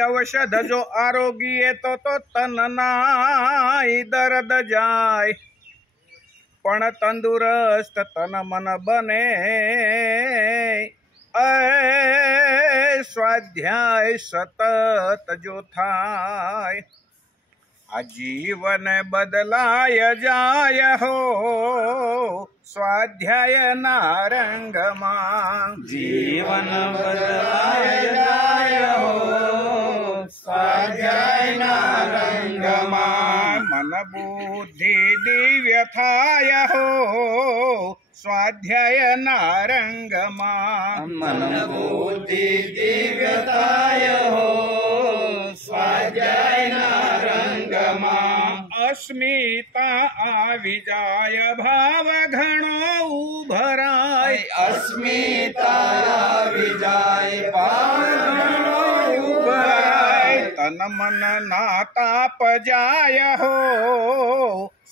औषध जो आरोग्य तो तन नाय दर्द जाय पण तंदुरस्त तन मन बने स्वाध्याय सतत जो थाय आजीवन बदलाय जाय हो स्वाध्याय नारंग मां जीवन बदलाय जाय हो स्वाध्याय नारंग मां मन बुद्धि दिव्य थाय हो स्वाध्याय नारंग मां मन बुद्धि दिव्यताय हो स्वाध्याय नारंग मां अस्मिता आवी जाय भाव घणो उभराय अस्मिता विजय भाव घणो उभराय तन मन ना ताप जाय हो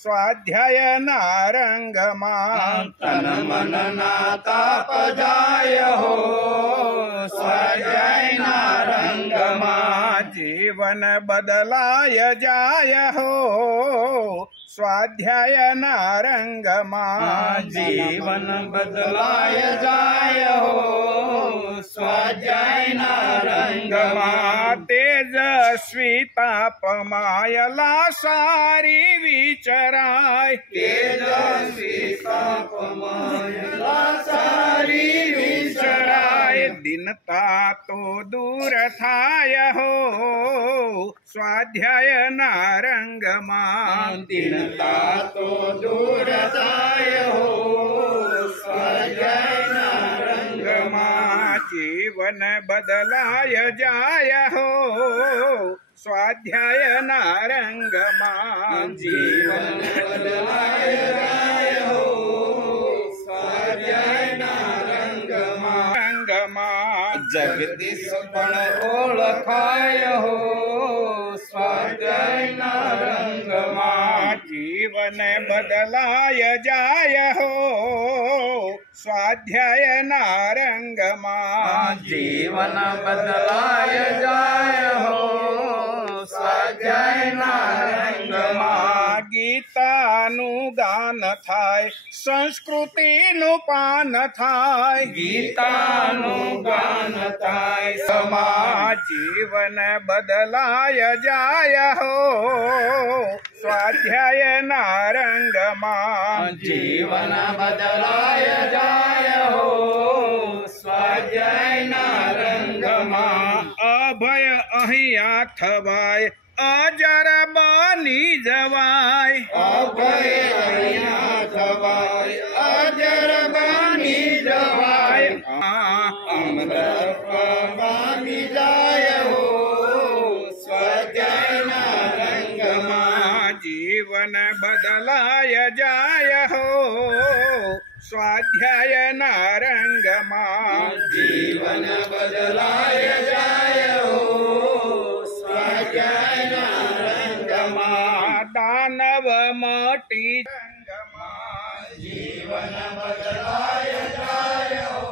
स्वाध्याय नारंग मां तन मन ना ताप जाय हो स्वाध्याय नारंग मां जीवन बदलाय जाय हो स्वाध्याय नारंग मां जीवन बदलाय जाय हो स्वाध्याय नारंग मां तेजस्वी तापमायला सारी विचराय तेजस्वी तापमायला सारी विचराय दीनता तो दूर थाय हो स्वाध्याय नारंग मां दीनता तो दूर जाय हो स्वाध्याय नारंग मां जीवन बदलाय जाय हो स्वाध्याय नारंग मां जीवन बदलाय जाय हो स्वाध्याय नारंग मां जगदीश पण ओळखाय हो स्वाध्याय नारंग मां जीवन बदलाय जाय हो स्वाध्याय नारंग मां जीवन बदलाय जाय हो स्वाध्याय नारंग मां गीताનું ગાન થાય સંસ્કૃતિનું પાન થાય ગીતાનું ગાન થાય સમાજ જીવન બદલાય જાય હો સ્વાધ્યાય નારંગમાં जीवन बदलाय जाय हो स्वाध्याय नारंगમાં અભય અહીંયા થવાય અજર બની જવાય અભય અહીંયા થવાય અજર બની જવાય અમર પામી જાય હો સ્વાધ્યાય નારંગમાં जीवन बदलाय जाय हो स्वाध्याय नारंगમાં जीवन बदलाय जाय हो स्वाध्याय नारंगમાં दानव मटी जीवन बदलाय जाय हो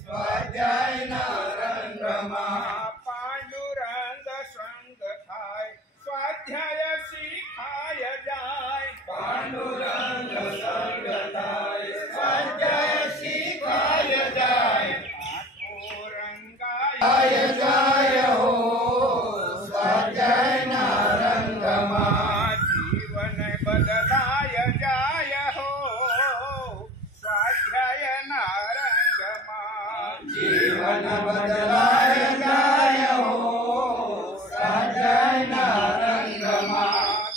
स्वाध्याय नारंगમાં पांडुरंग संग थाय स्वाध्याय शिखाय जाय पांडुरंग संग थाय स्वाध्याय शिखाय जाय पांडुरंगाय जाय हो स्वाध्याय नारंगમાં जीवन बदलाय जाय हो स्वाध्याय नारंगમાં जीवन बदलाय जाय हो स्वाध्याय नारंगમાં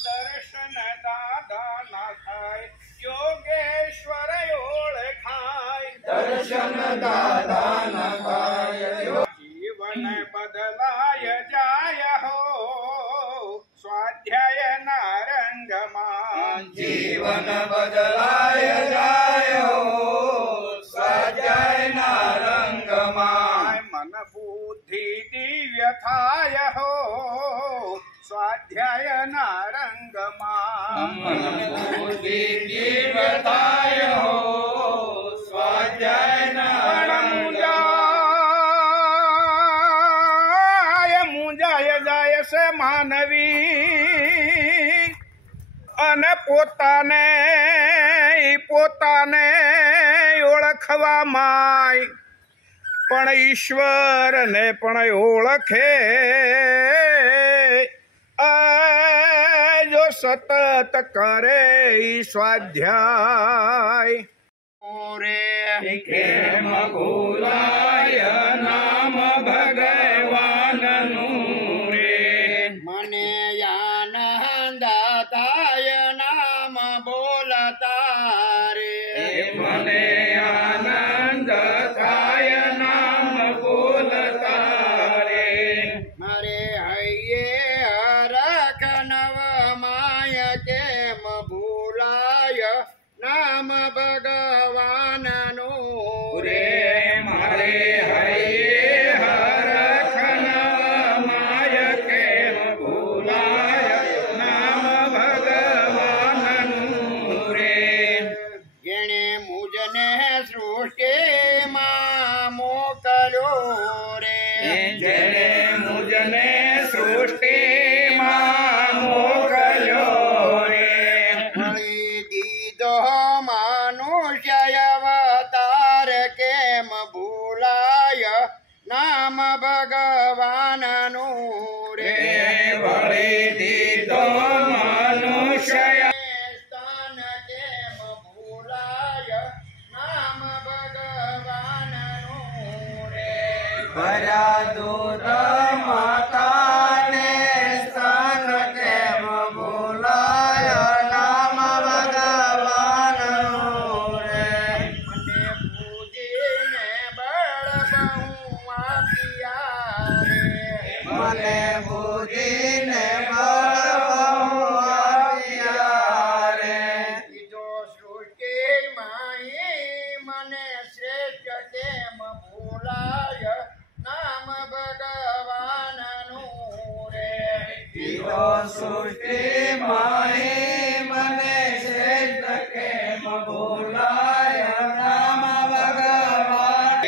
दर्शन दादा ना थाय योगेश्वर ओळखाय दर्शन दादा नखाय जीवन बदलाय जाय हो स्वाध्याय नारंगમાં जीवन बदलाय जाय हो स्वाध्याय नारंगમાં मन बुद्धि दिव्य थाय हो स्वाध्याय नारंगમાં मन बुद्धि दिव्यताय हो स्वाध्याय नारंगમાં અને પોતાને ઓળખવામાં પણ ઈશ્વરને પણ ઓળખે જો સતત કરે સ્વાધ્યાય કેમ ભૂલાય નામ ભગવાનનું રે મને આનંદ થાય નામ બોલતા રે મને આનંદ થાય નામ બોલતા રે મારે હૈયે હરખ નવ માય કેમ ભૂલાય નામ ભગવાનનું રે મારે હૈયે હરખ નવ માય કેમ ભૂલાય નામ ભગવાનનું રે જેણે મુજને સૃષ્ટિમાં મોકલ્યો રે જેને મુજને સૃષ્ટિમાં મોકલ્યો રે મળી દીધો મનુષ્ય અવતાર કેમ ભૂલાય નામ ભગવાનનું રે વળી દીધો મનુષ્ય સ્થાન કેમ ભૂલાય નામ ભગવાનનું રે ભરા દૂધ માતાને સ્થાન કેમ ભૂલાય નામ ભગવાનનું રે મને પૂજીને બળ બહુ આપ્યા રે મને બુદ્ધિને આપ્યા રે બીજો સૃષ્ટિમાં મને શ્રેષ્ઠ કેમ ભૂલાય નામ ભગવાનનું રે દીધો સૃષ્ટિમાં મને શ્રેષ્ઠ કેમ ભૂલાય નામ ભગવાન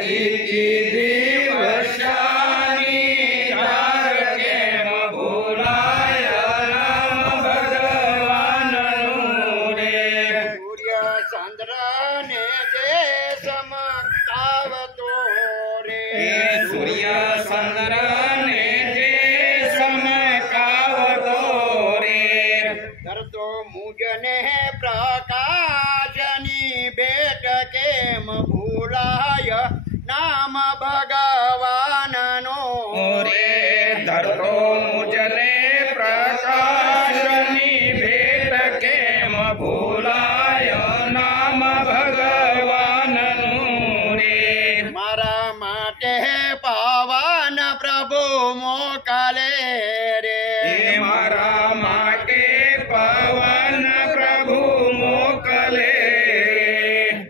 કીધી વર્ષાની ધાર કેમ ભૂલાય નામ ભગવાનનું રે સૂર્ય ચંદ્ર ને જે સમકાવતો રે સૂર્ય ચંદ્રને જે સમકાવતો રે કરતો મુજને પ્રકાશની ભેટ કેમ ભૂલાય નામ ભગવાનનો રે ધરતો મુજને પ્રકાશની ભેટ કેમ ભૂલાય નામ ભગવાનનું રે મારા માટે પાવન પ્રભુ મોકલે રે મારા માટે પવન પ્રભુ મોકલે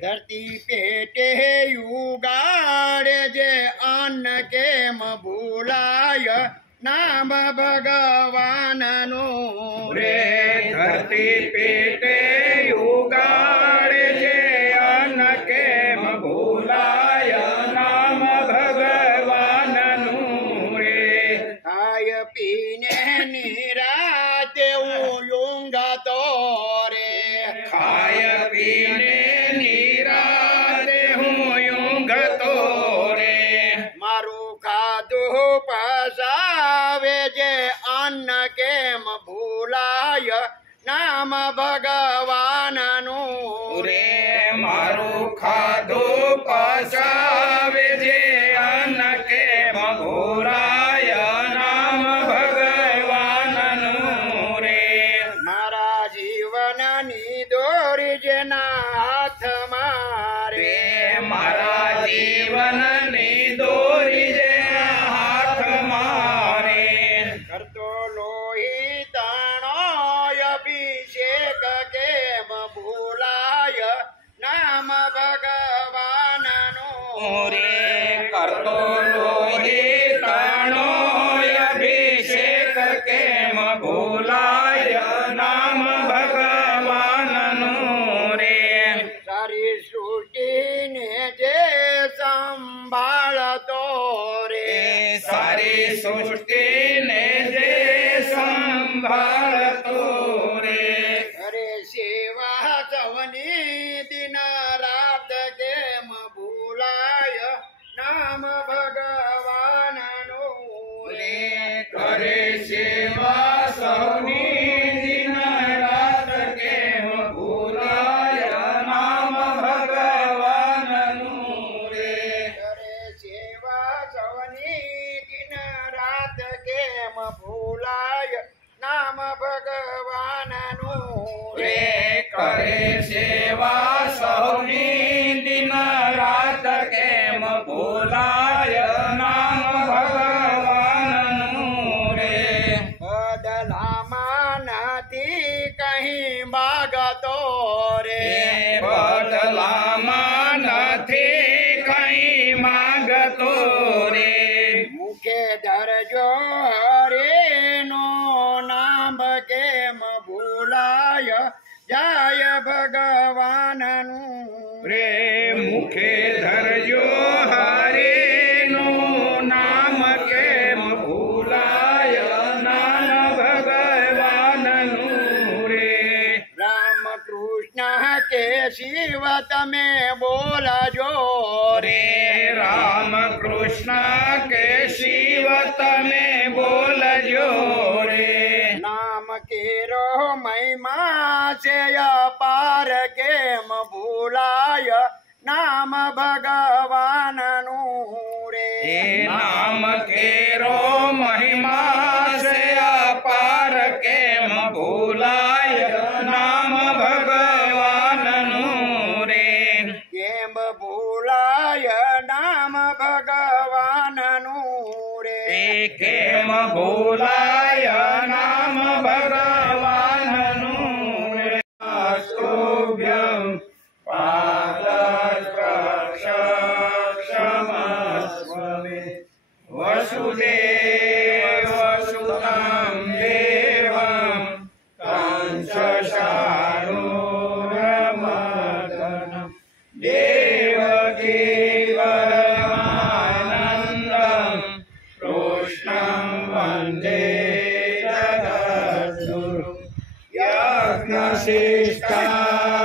ધરતી પેટે યુગાડે જે અન્ન કેમ ભૂલાય નામ ભગવાનનો રે ધરતી પેટે ઉગાડે છે અન્ન કેમ ભૂલાય નામ ભગવાનનું રે ખાય પીને નિરાતે હું ઊંઘતો રે ખાય પીને નિરાતે હું ઊંઘતો રે મારું ખાધું પસાવે જે અન્ન કેમ ભૂલાય નામ ભગવાનનું રે મારું ખાધું પચાવે જે અન્ન કેમ ભૂલાય નામ ભગવાનનું રે મારા જીવનની દોરી જેના હાથમાં રે રે મારા જીવનની દોરી જે હાથમાં રે કરતો લોહી તાણો અભિષેક કેમ ભૂલાય નામ ભગવાનનું રે કરતો લોહી તાણો અભિષેક કેમ ભૂલાય નામ ભગવાનનું રે સારી સૃષ્ટિને જે સંભાળતો રે સારી સૃષ્ટિને જે સંભાળતો રે रे मुखे धरजो हरे नो नाम केम भूलाय नाम भगवान नु रे राम कृष्ण के शिव तमे बोलजो रे राम कृष्ण के शिव तमे बोलजो रे नाम केरो महिमा से अपार केम भूलाय नाम भगवान नु रे नाम केरो महिमा से अपार केम भूलाय नाम भगवान नु रे केम भूलाय नाम भगवान नु रे केम भूलाय नाम भगवान नु रे स्तुभ्यं पादस्पर्शक्षमस्व मे वसुदेवसुतं देवं कंसचाणूरमर्दनं देवकी परमानन्दं कृष्णं वन्दे जगद्गुरुं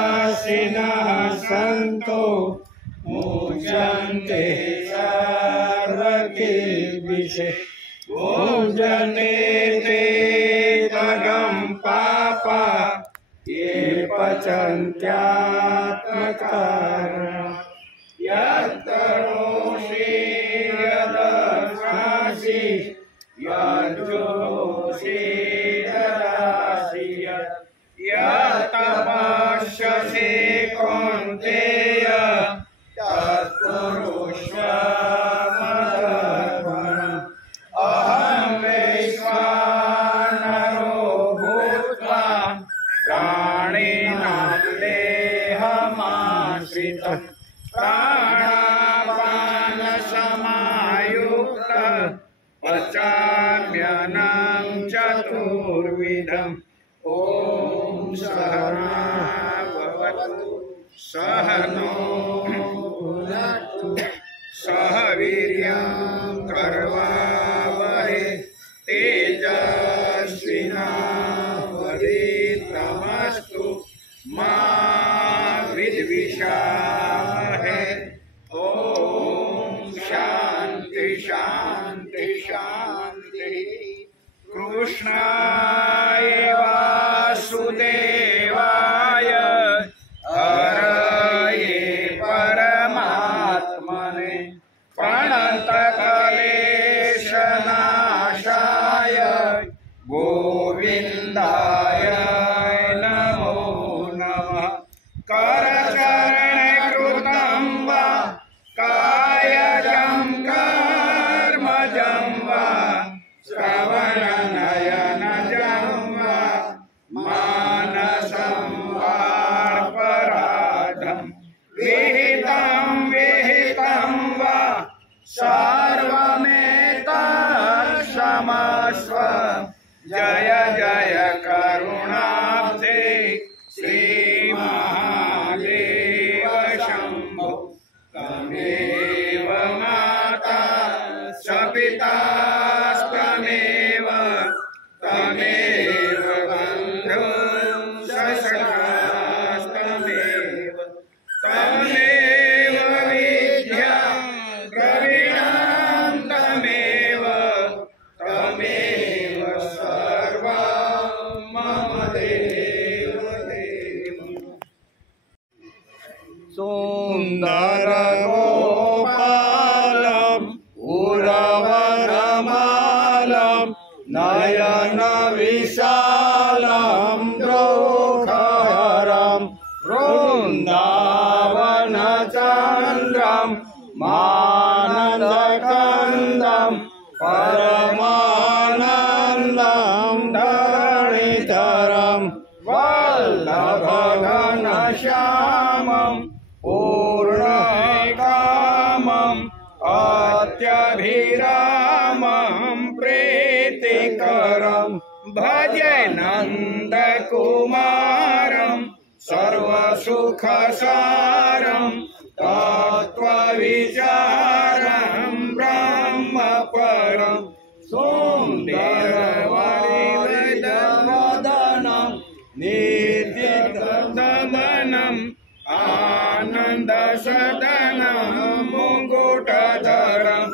यज्ञशिष्टाशिनः सन्तो मुच्यन्ते सर्वकिल्बिषे भोजने ते तगं पापा ये पचन्त्यात्मकारणं यत्तरोषि यदर्शासि यज्जोषि ददासि यत्तपस्यसि कौन्तेय तत्कुरुष्व मदर्पणम् अहं वैश्वानरो भूत्वा प्राणिनां देहमाश्रितम् प्राणापानसमायुक्तः पचाम्यन्नं चतुर्विधम् ॐ सहना भवतु सहनो भुनक्तु सह वीर्यं करवावहै तेजस्विनावधीतमस्तु मा विद्विषावहै ॐ शान्ति शान्ति शान्ति कृष्णाय वासुदेवाय हरये परमात्मने प्रणतक्लेशनाशाय गोविन्दाय नमो नमः करचरणकृतं वा कायजं कर्मजं वा श्रवणनयनजं वा मानसं वापराधं विहितं विहितं वा सर्वमेतत्क्षमस्व जय जय करुणाब्धे श्रीमहादेव शम्भो त्वमेव माता च पिता त्वमेव त्वमेव बन्धुः सखा त्वमेव विद्यां द्रविणं त्वमेव त्वमेव सर्वं मम देव देव सुन्दरगोपालम् उरवरमालम् नयनविशालं द्रोखहरम् वृन्दावनचन्द्रं मानन्दकन्दं परमानन्दं धरणिधरं वल्लभघनश्यामं पूर्णैकामम् अत्यभिरामं प्रीतिकरं भजे नन्दकुमारं सर्वसुखसारं विचारं ब्रह्म परं सुन्दरवरिवदनं नित्यतमनम् आनन्दसदनं मुकुटधरं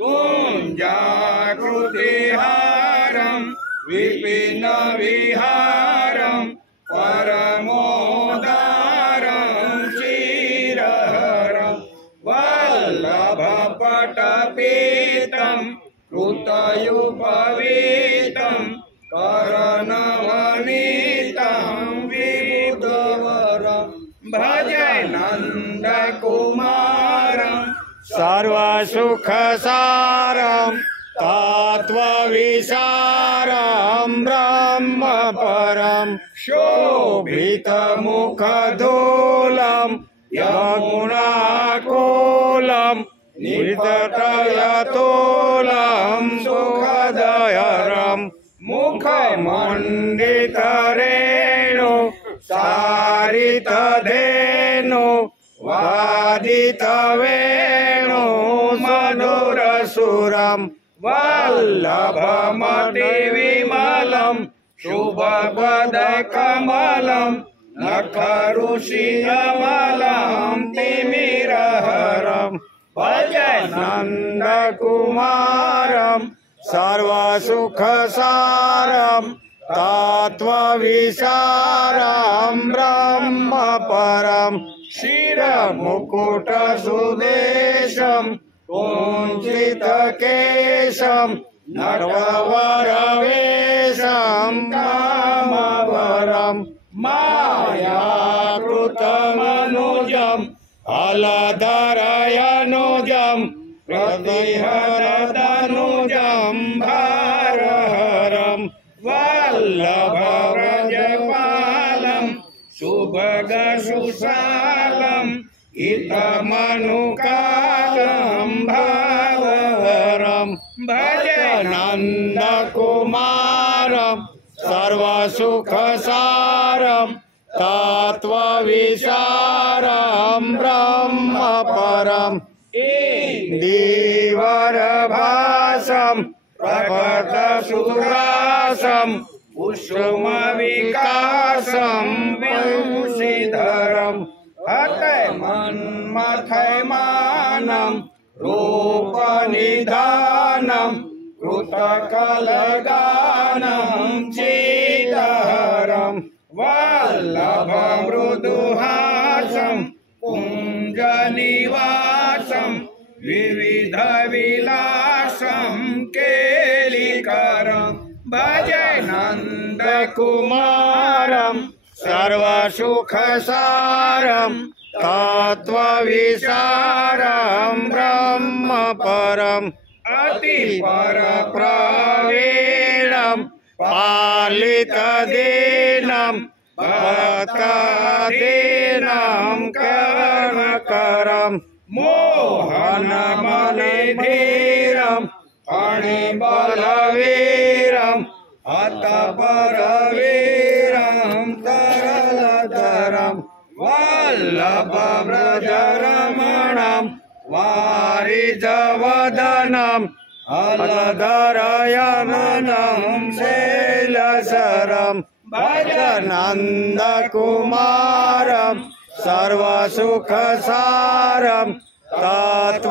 गुञ्जाकृतिहारं विपिनविहारं परमोदारं क्षीरहरं वल्लभपटपीतं कृतयुपवीतं करणवनीतं विबुधवरं भजे नन्दकुमारं सर्वसुखसारं तत्त्वविचारं ब्रह्म परं शोभितमुखधूलं यमुनाकुलं निर्तटयतुलं सुखदयरं मुखमण्डितरेणु सारितधेनु वादितवेणु मधुरसुरं वल्लभमतिविमलं शुभपदकमलं नखरुषिकमलं तिमिरहरं भजे नन्दकुमारं सर्वसुखसारं तत्त्वविचारं ब्रह्म परं शिरमुकुटसुदेशं कुञ्चितकेशं नटवरवेशं कामवरं मायाकृतमनुजं अलधरयनुजं प्रतिहरतनुजं भारहरं वल्लभव्रजपालं सुभगसुशालं हितमनुकालं भावहरं भजे नन्दकुमारं सर्वसुखसारं तत्त्वविचारं ब्रह्म परं इन्दीवरभासं प्रकटसुरासं कुसुमविकासं वंशीधरं हतमन्मथयमानं रूपनिधानं कृतकलगानं चीतहरं वल्लभमृदुहासं कुञ्जनिवासं विविधविलासं केलिकरं भजे नन्दकुमारं सर्वसुखसारं तत्त्वविचारं ब्रह्म परं अतिपरप्रवीणं पालितदीनं भक्तादीनं कर्णकरं मोहनमनिधीरं फणिबलवीरं हतपरवीरं तरलधरं वल्लभव्रजरमणं वारिजवदनं अलधरयननं शैलशरं भजे नन्दकुमारं सर्वसुखसारं तत्त्वविचारं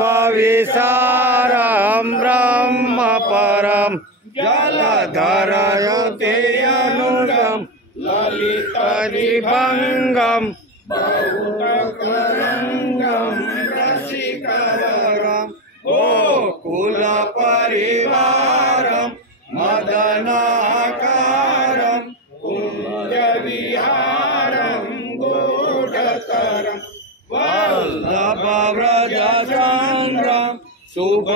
ब्रह्म परं जलधरयतेऽनुगं ललितदिभङ्गं बहुतकरङ्गं रसिकवरं गोकुलपरिवारं मदनाकारं कुञ्जविहारं गूढतरं वल्लभव्रजचन्द्रं सुभगसुचन्दं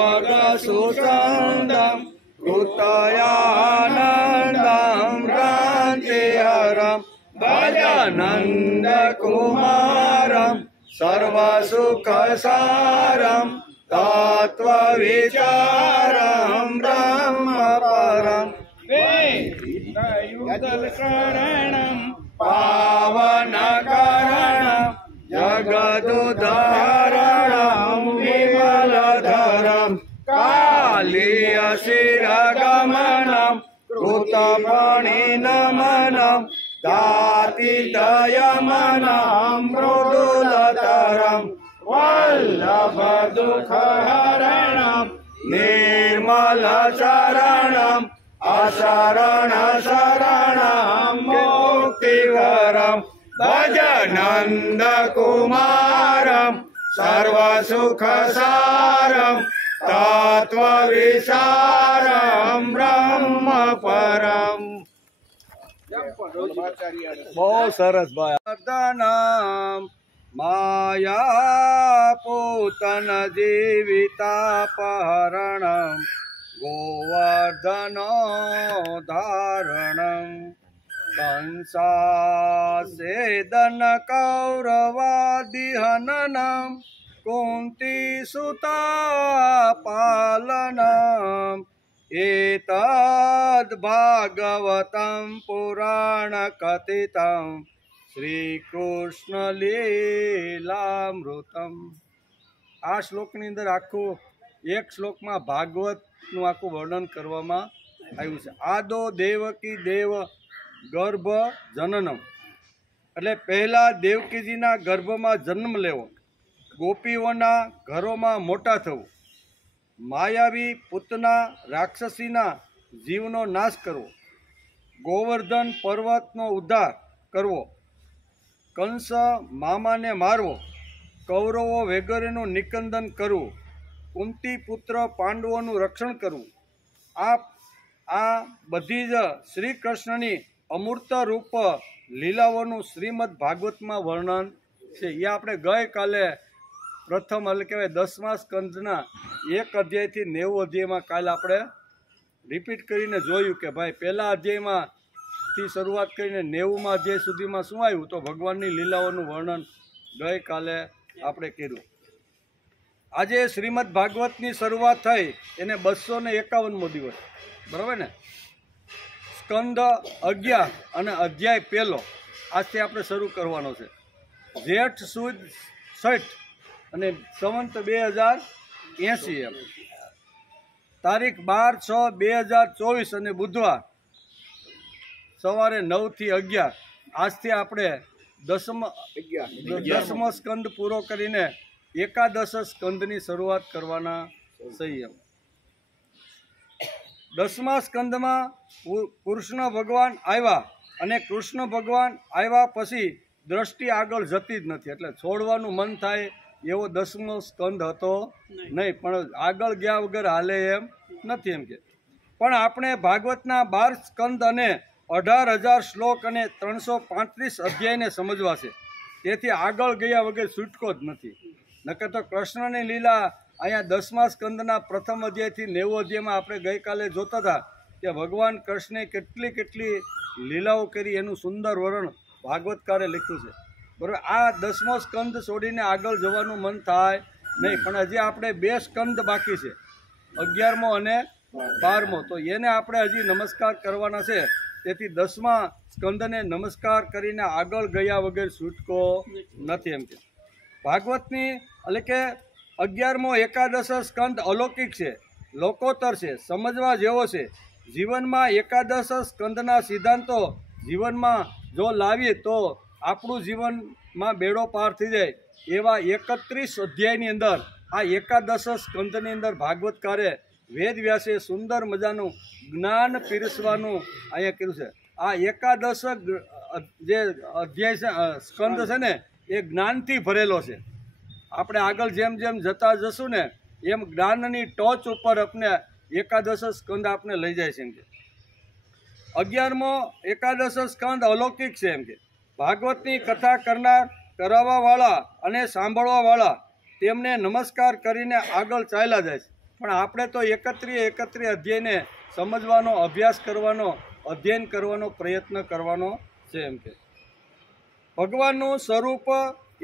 कृतयानन्दं भ्रान्तिहरं भजे नन्दकुमारं सर्वसुखसारं तत्त्वविचारं ब्रह्म परं वेदयुगलशरणं पावनकरणं जगदुदाहरणं शिरगमनं कृतमणिनमनं दातिदयमनं मृदुलतरं वल्लभदुःखहरणं निर्मलचरणम् अशरणशरणं मुक्तिकरं भज नन्दकुमारं सर्वसुखसारं तत्त्वविचारं ब्रह्मपरम्। બહુ સરસ ભાઈ. માયા પૂતન જીવિતાપહરણમ गोवर्धनो धारणं कंसासेदन कौरवादिहननं कुन्तीसुता पालनम् एतद् भागवतं पुराणकथितं श्रीकृष्णलीलामृतम्। आ श्लोकनी अंदर आखो एक श्लोक में भागवत નું આખું વર્ણન કરવામાં આવ્યું છે। આદો દેવકી દેવ ગર્ભ જનનમ એટલે પહેલા દેવકીજીના ગર્ભમાં જન્મ લેવો, ગોપીઓના ઘરોમાં મોટા થવું, માયાવી પૂતના રાક્ષસીના જીવનો નાશ કરવો, ગોવર્ધન પર્વતનો ઉદ્ધાર કરવો, કંસ મામાને મારવો, કૌરવો વગેરેનું નિકંદન કરવું, કુંતી પુત્ર પાંડવોનું રક્ષણ કરવું, આ બધી જ શ્રી કૃષ્ણની અમૂર્ત રૂપ લીલાઓનું શ્રીમદ ભાગવતમાં વર્ણન છે। એ આપણે ગઈકાલે પ્રથમ એટલે કહેવાય 10મા સ્કંદના 1 અધ્યાયથી 90 અધ્યાયમાં કાલે આપણે રિપીટ કરીને જોયું કે ભાઈ પહેલા અધ્યાયમાંથી શરૂઆત કરીને 90મા અધ્યાય સુધીમાં શું આવ્યું, તો ભગવાનની લીલાઓનું વર્ણન ગઈકાલે આપણે કર્યું। આજે શ્રીમદ ભાગવતની શરૂઆત થઈ એને 251મો દિવસ, બરાબર ને? સ્કંદ 11 અને અધ્યાય 1 આજથી આપણે શરૂ કરવાનો છે। જેઠ સુદ 60 અને સંવંત 2080 એમ તારીખ 12/6/2024 અને બુધવાર સવારે 9 થી 11 આજથી આપણે 10મો સ્કંદ પૂરો કરીને એકાદશ સ્કંદની શરૂઆત કરવાના છીએ। 10મા સ્કંદમાં કૃષ્ણ ભગવાન આવ્યા અને કૃષ્ણ ભગવાન આવ્યા પછી દ્રષ્ટિ આગળ જતી જ નથી, એટલે છોડવાનું મન થાય એવો 10મો સ્કંદ હતો નહીં, પણ આગળ ગયા વગર હાલે એમ નથી એમ કે। પણ આપણે ભાગવતના 12 સ્કંદ અને 18,000 શ્લોક અને 335 અધ્યાયને સમજવા છે, તેથી આગળ ગયા વગર છૂટકો જ નથી। નકર તો કૃષ્ણની લીલા અહીંયા 10મા સ્કંદના પ્રથમ અધ્યાયથી 90 અધ્યાયમાં આપણે ગઈકાલે જોતા હતા કે ભગવાન કૃષ્ણે કેટલી લીલાઓ કરી એનું સુંદર વર્ણન ભાગવતકારે લખ્યું છે, બરાબર। આ 10મો સ્કંદ છોડીને આગળ જવાનું મન થાય નહીં, પણ હજી આપણે 2 સ્કંદ બાકી છે, 11મો અને 12મો, તો એને આપણે હજી નમસ્કાર કરવાના છે। તેથી 10મા સ્કંદને નમસ્કાર કરીને આગળ ગયા વગર છૂટકો નથી એમ કે। ભાગવતની એટલે કે 11મો એકાદશ સ્કંદ અલૌકિક છે, લોકોત્તર છે, સમજવા જેવો છે। જીવનમાં એકાદશ સ્કંદના સિદ્ધાંતો જીવનમાં જો લાવીએ તો આપણું જીવનમાં બેડો પાર થઈ જાય એવા 31 અધ્યાયની અંદર આ એકાદશ સ્કંદની અંદર ભાગવતકારે વેદવ્યાસે સુંદર મજાનું જ્ઞાન પીરસવાનું અહીંયા કર્યું છે। આ એકાદશ જે અધ્યાય છે સ્કંદ છે ને એ જ્ઞાનથી ભરેલો છે। આપણે આગળ જેમ જેમ જતા જશું ને એમ જ્ઞાનની ટોચ ઉપર આપણે એકાદશ સ્કંદ આપણે લઈ જાય છે એમ કે। 11મો એકાદશ સ્કંદ અલૌકિક છે એમ કે। ભાગવતની કથા કરનાર, કરાવવાવાળા અને સાંભળવાવાળા તેમને નમસ્કાર કરીને આગળ ચાલ્યા જાય છે, પણ આપણે તો 31 અધ્યાયને સમજવાનો, અભ્યાસ કરવાનો, અધ્યયન કરવાનો પ્રયત્ન કરવાનો છે એમ કે। ભગવાનનું સ્વરૂપ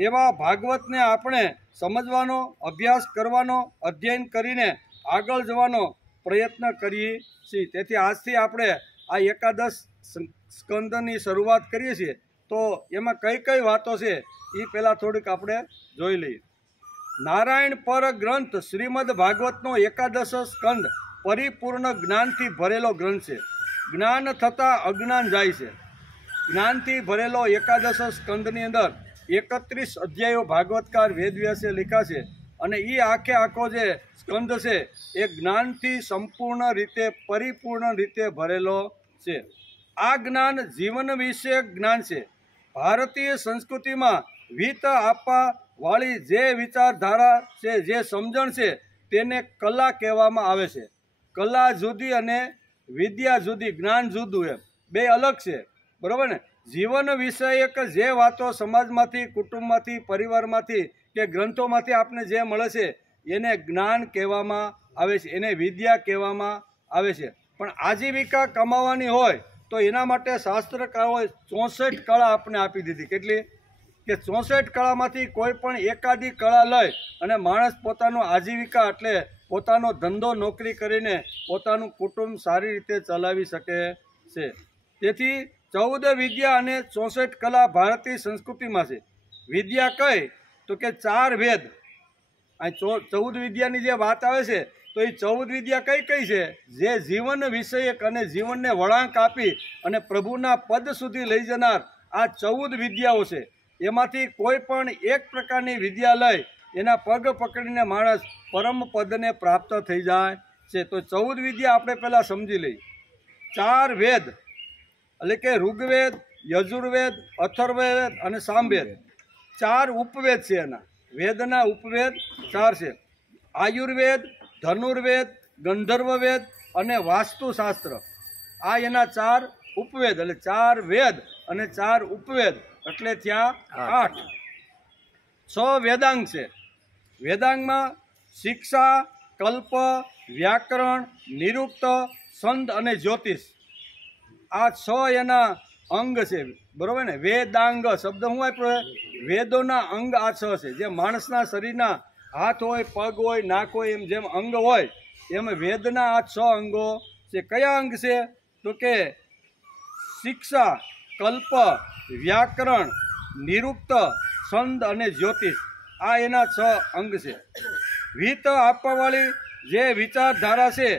એવા ભાગવતને આપણે સમજવાનો, અભ્યાસ કરવાનો, અધ્યયન કરીને આગળ જવાનો પ્રયત્ન કરીએ છીએ। તેથી આજથી આપણે આ એકાદશ સ્કંદની શરૂઆત કરીએ છીએ, તો એમાં કઈ વાતો છે એ પહેલાં થોડીક આપણે જોઈ લઈએ। નારાયણ પર ગ્રંથ શ્રીમદ ભાગવતનો એકાદશ સ્કંદ પરિપૂર્ણ જ્ઞાનથી ભરેલો ગ્રંથ છે. જ્ઞાન થતાં અજ્ઞાન જાય છે. જ્ઞાનથી ભરેલો એકાદશ સ્કંદની અંદર 31 અધ્યાયો ભાગવતકાર વેદવ્યાસે લખ્યા છે. અને એ આખે આખો જે સ્કંદ છે એ જ્ઞાનથી સંપૂર્ણ રીતે પરિપૂર્ણ રીતે ભરેલો છે. આ જ્ઞાન જીવન વિષયક જ્ઞાન છે. ભારતીય સંસ્કૃતિમાં વિત આપવા વાળી જે વિચારધારા છે, જે સમજણ છે, તેને કલા કહેવામાં આવે છે. કલા જુદી અને વિદ્યા જુદી, જ્ઞાન જુદું, એમ બે અલગ છે. બરાબર ને? જીવન વિષયક જે વાતો સમાજમાંથી, કુટુંબમાંથી, પરિવારમાંથી કે ગ્રંથોમાંથી આપને જે મળે છે એને જ્ઞાન કહેવામાં આવે છે, એને વિદ્યા કહેવામાં આવે છે. પણ આજીવિકા કમાવાની હોય તો એના માટે શાસ્ત્રકારોએ 64 કળા આપને આપી દીધી. કેટલી? કે 64 કળામાંથી કોઈ પણ એકાદી કળા લઈ અને માણસ પોતાનું આજીવિકા એટલે પોતાનો ધંધો નોકરી કરીને પોતાનું કુટુંબ સારી રીતે ચલાવી શકે છે. તેથી 14 વિદ્યા અને 64 કલા ભારતીય સંસ્કૃતિમાં છે. વિદ્યા કઈ? તો કે 4 વેદ. આ 14 વિદ્યાની જે વાત આવે છે તો એ 14 વિદ્યા કઈ કઈ છે? જે જીવન વિષયક અને જીવનને વળાંક આપી અને પ્રભુના પદ સુધી લઈ જનાર આ 14 વિદ્યાઓ છે. એમાંથી કોઈ પણ એક પ્રકારની વિદ્યા લઈ એના પગ પકડીને માણસ પરમ પદને પ્રાપ્ત થઈ જાય છે. તો 14 વિદ્યા આપણે પહેલાં સમજી લઈએ. 4 વેદ એટલે કે ઋગ્વેદ, યજુર્વેદ, અથર્વવેદ અને સામવેદ. 4 ઉપવેદ છે. એના વેદના ઉપવેદ 4 છે. આયુર્વેદ, ધનુર્વેદ, ગંધર્વવેદ અને વાસ્તુશાસ્ત્ર. આ એના 4 ઉપવેદ, એટલે 4 વેદ અને 4 ઉપવેદ એટલે ત્યાં 8. 6 વેદાંગ છે. વેદાંગમાં શિક્ષા, કલ્પ, વ્યાકરણ, નિરુક્ત, છંદ અને જ્યોતિષ આ 6 એના અંગ છે. બરોબર ને? વેદાંગ શબ્દ શું આપ્યો? વેદોના અંગ આ 6 છે. જે માણસના શરીરના હાથ હોય, પગ હોય, નાક હોય, એમ જેમ અંગ હોય એમ વેદના આ 6 અંગો છે. કયા અંગ છે? તો કે શિક્ષા, કલ્પ, વ્યાકરણ, નિરુક્ત, છંદ અને જ્યોતિષ આ એના 6 અંગ છે. વિત આપવાવાળી જે વિચારધારા છે,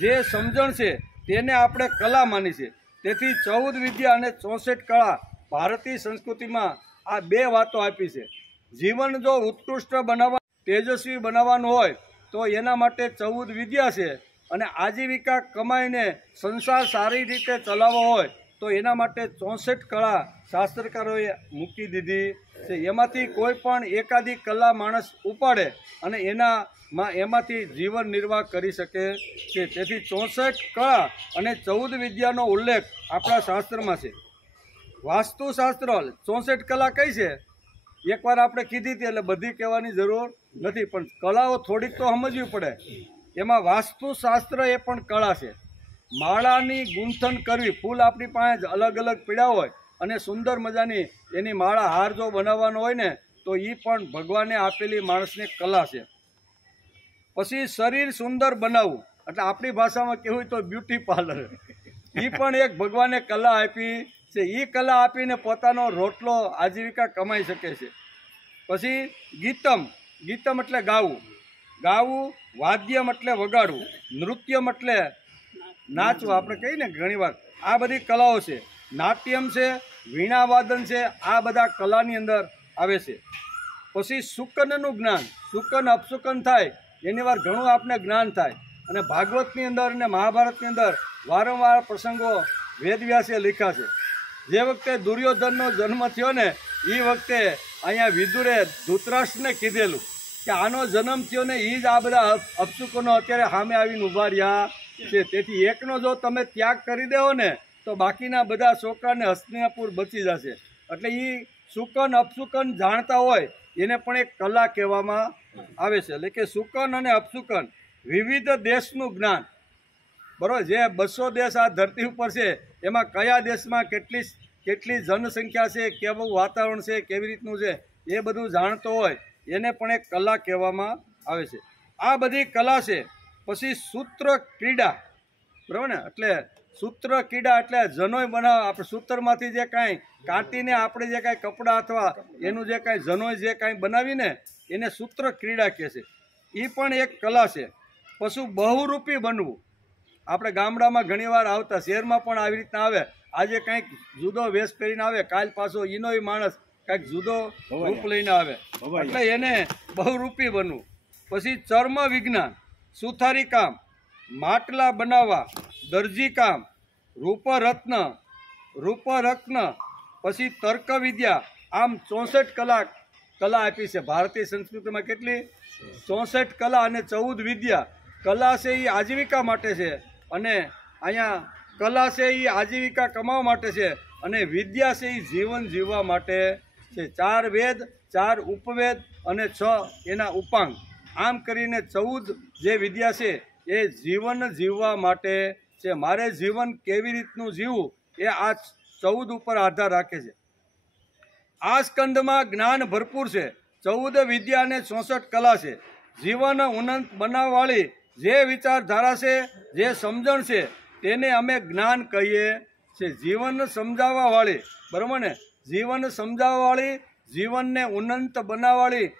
જે સમજણ છે, તેને આપણે કલા માની છે. તેથી 14 વિદ્યા અને 64 કળા ભારતીય સંસ્કૃતિમાં આ 2 વાતો આપી છે. જીવન જો ઉત્કૃષ્ટ બનાવવા, તેજસ્વી બનાવવાનું હોય તો એના માટે 14 વિદ્યા છે. અને આજીવિકા કમાઈને સંસાર સારી રીતે ચલાવવો હોય તો એના માટે 64 કળા શાસ્ત્રકારોએ મૂકી દીધી છે. એમાંથી કોઈ પણ એકાદી કલા માણસ ઉપાડે અને એમાંથી જીવન નિર્વાહ કરી શકે છે. તેથી 64 કળા અને 14 વિદ્યાનો ઉલ્લેખ આપણા શાસ્ત્રમાં છે. વાસ્તુશાસ્ત્ર 64 કલા કઈ છે? એકવાર આપણે કીધી હતી એટલે બધી કહેવાની જરૂર નથી, પણ કળાઓ થોડીક તો સમજવી પડે. એમાં વાસ્તુશાસ્ત્ર એ પણ કળા છે. માળાની ગૂંથણ કરવી, ફૂલ આપણી પાસે અલગ અલગ પીડા હોય અને સુંદર મજાની એની માળા હાર જો બનાવવાનો હોય ને તો એ પણ ભગવાને આપેલી માણસની કલા છે. પછી શરીર સુંદર બનાવવું એટલે આપણી ભાષામાં કહેવું તો બ્યુટી પાર્લર, એ પણ એક ભગવાને કલા આપી છે. એ કલા આપીને પોતાનો રોટલો આજીવિકા કમાઈ શકે છે. પછી ગીતમ, ગીતમ એટલે ગાવું, ગાવું, વાદ્યમ એટલે વગાડવું, નૃત્યમ એટલે નાચવું, આપણે કહીએ ને ઘણીવાર. આ બધી કલાઓ છે. નાટ્યમ છે, વીણાવાદન છે, આ બધા કલાની અંદર આવે છે. પછી શુકનનું જ્ઞાન, શુકન અપશુકન થાય એની વાર ઘણું આપને જ્ઞાન થાય. અને ભાગવતની અંદર અને મહાભારતની અંદર વારંવાર પ્રસંગો વેદવ્યાસે લખ્યા છે. જે વખતે દુર્યોધનનો જન્મ થયો ને એ વખતે અહીંયા વિદુરે ધૃતરાષ્ટ્રને કીધેલું કે આનો જન્મ થયો ને એ જ આ બધા અપશુકનો અત્યારે સામે આવીને ઊભા રહ્યા છે. તેથી એકનો જો તમે ત્યાગ કરી દેવો ને તો બાકીના બધા છોકરાને હસ્તિનાપુર બચી જશે. એટલે એ શુકન અપશુકન જાણતા હોય એને પણ એક કલા કહેવામાં આવે છે. એટલે કે શુકન અને અપશુકન વિવિધ દેશનું જ્ઞાન. બરાબર? જે 200 દેશ આ ધરતી ઉપર છે એમાં કયા દેશમાં કેટલી જનસંખ્યા છે, કેવું વાતાવરણ છે, કેવી રીતનું છે એ બધું જાણતો હોય એને પણ એક કલા કહેવામાં આવે છે. આ બધી કલા છે. પછી સૂત્ર ક્રીડા, બરાબર ને? એટલે સૂત્ર ક્રીડા એટલે જનોય બનાવ, આપણે સૂત્રમાંથી જે કાંઈ કાંટીને આપણે જે કાંઈ કપડાં અથવા એનું જે કાંઈ જનોય જે કાંઈ બનાવીને એને સૂત્ર ક્રીડા કહે છે. એ પણ એક કલા છે. પછી બહુરૂપી બનવું, આપણે ગામડામાં ઘણીવાર આવતા, શહેરમાં પણ આવી રીતના આવે. આજે કંઈક જુદો વેશ પહેરીને આવે, કાલ પાછો ઈનોય માણસ કંઈક જુદો રૂપ લઈને આવે, એટલે એને બહુરૂપી બનવું. પછી ચર્મ વિજ્ઞાન, સુથારી કામ, માટલા બનાવવા, દરજી કામ, રૂપરત્ન, પછી તર્ક વિદ્યા. આમ 64 કલા આપી છે ભારતીય સંસ્કૃતિમાં. કેટલી? 64 કલા અને 14 વિદ્યા. કલા છે એ આજીવિકા માટે છે, અને અહીંયા કલા છે એ આજીવિકા કમાવા માટે છે, અને વિદ્યા છે એ જીવન જીવવા માટે છે. 4 વેદ, 4 ઉપવેદ અને 6 એના ઉપાંગ. આમ કરીને 14 જે વિદ્યા છે એ જીવન જીવવા માટે છે. મારે જીવન કેવી રીતનું જીવવું એ આ 14 ઉપર આધાર રાખે છે. આ સ્કંદમાં જ્ઞાન ભરપૂર છે. 14 વિદ્યા અને 64 કલા છે. જીવન ઉન્નત બનાવવાવાળી જે વિચારધારા છે, જે સમજણ છે, તેને અમે જ્ઞાન કહીએ છીએ. જીવન સમજાવવાવાળી, બરાબર ને? જીવન સમજાવવાવાળી, જીવનને ઉન્નત બનાવવાવાળી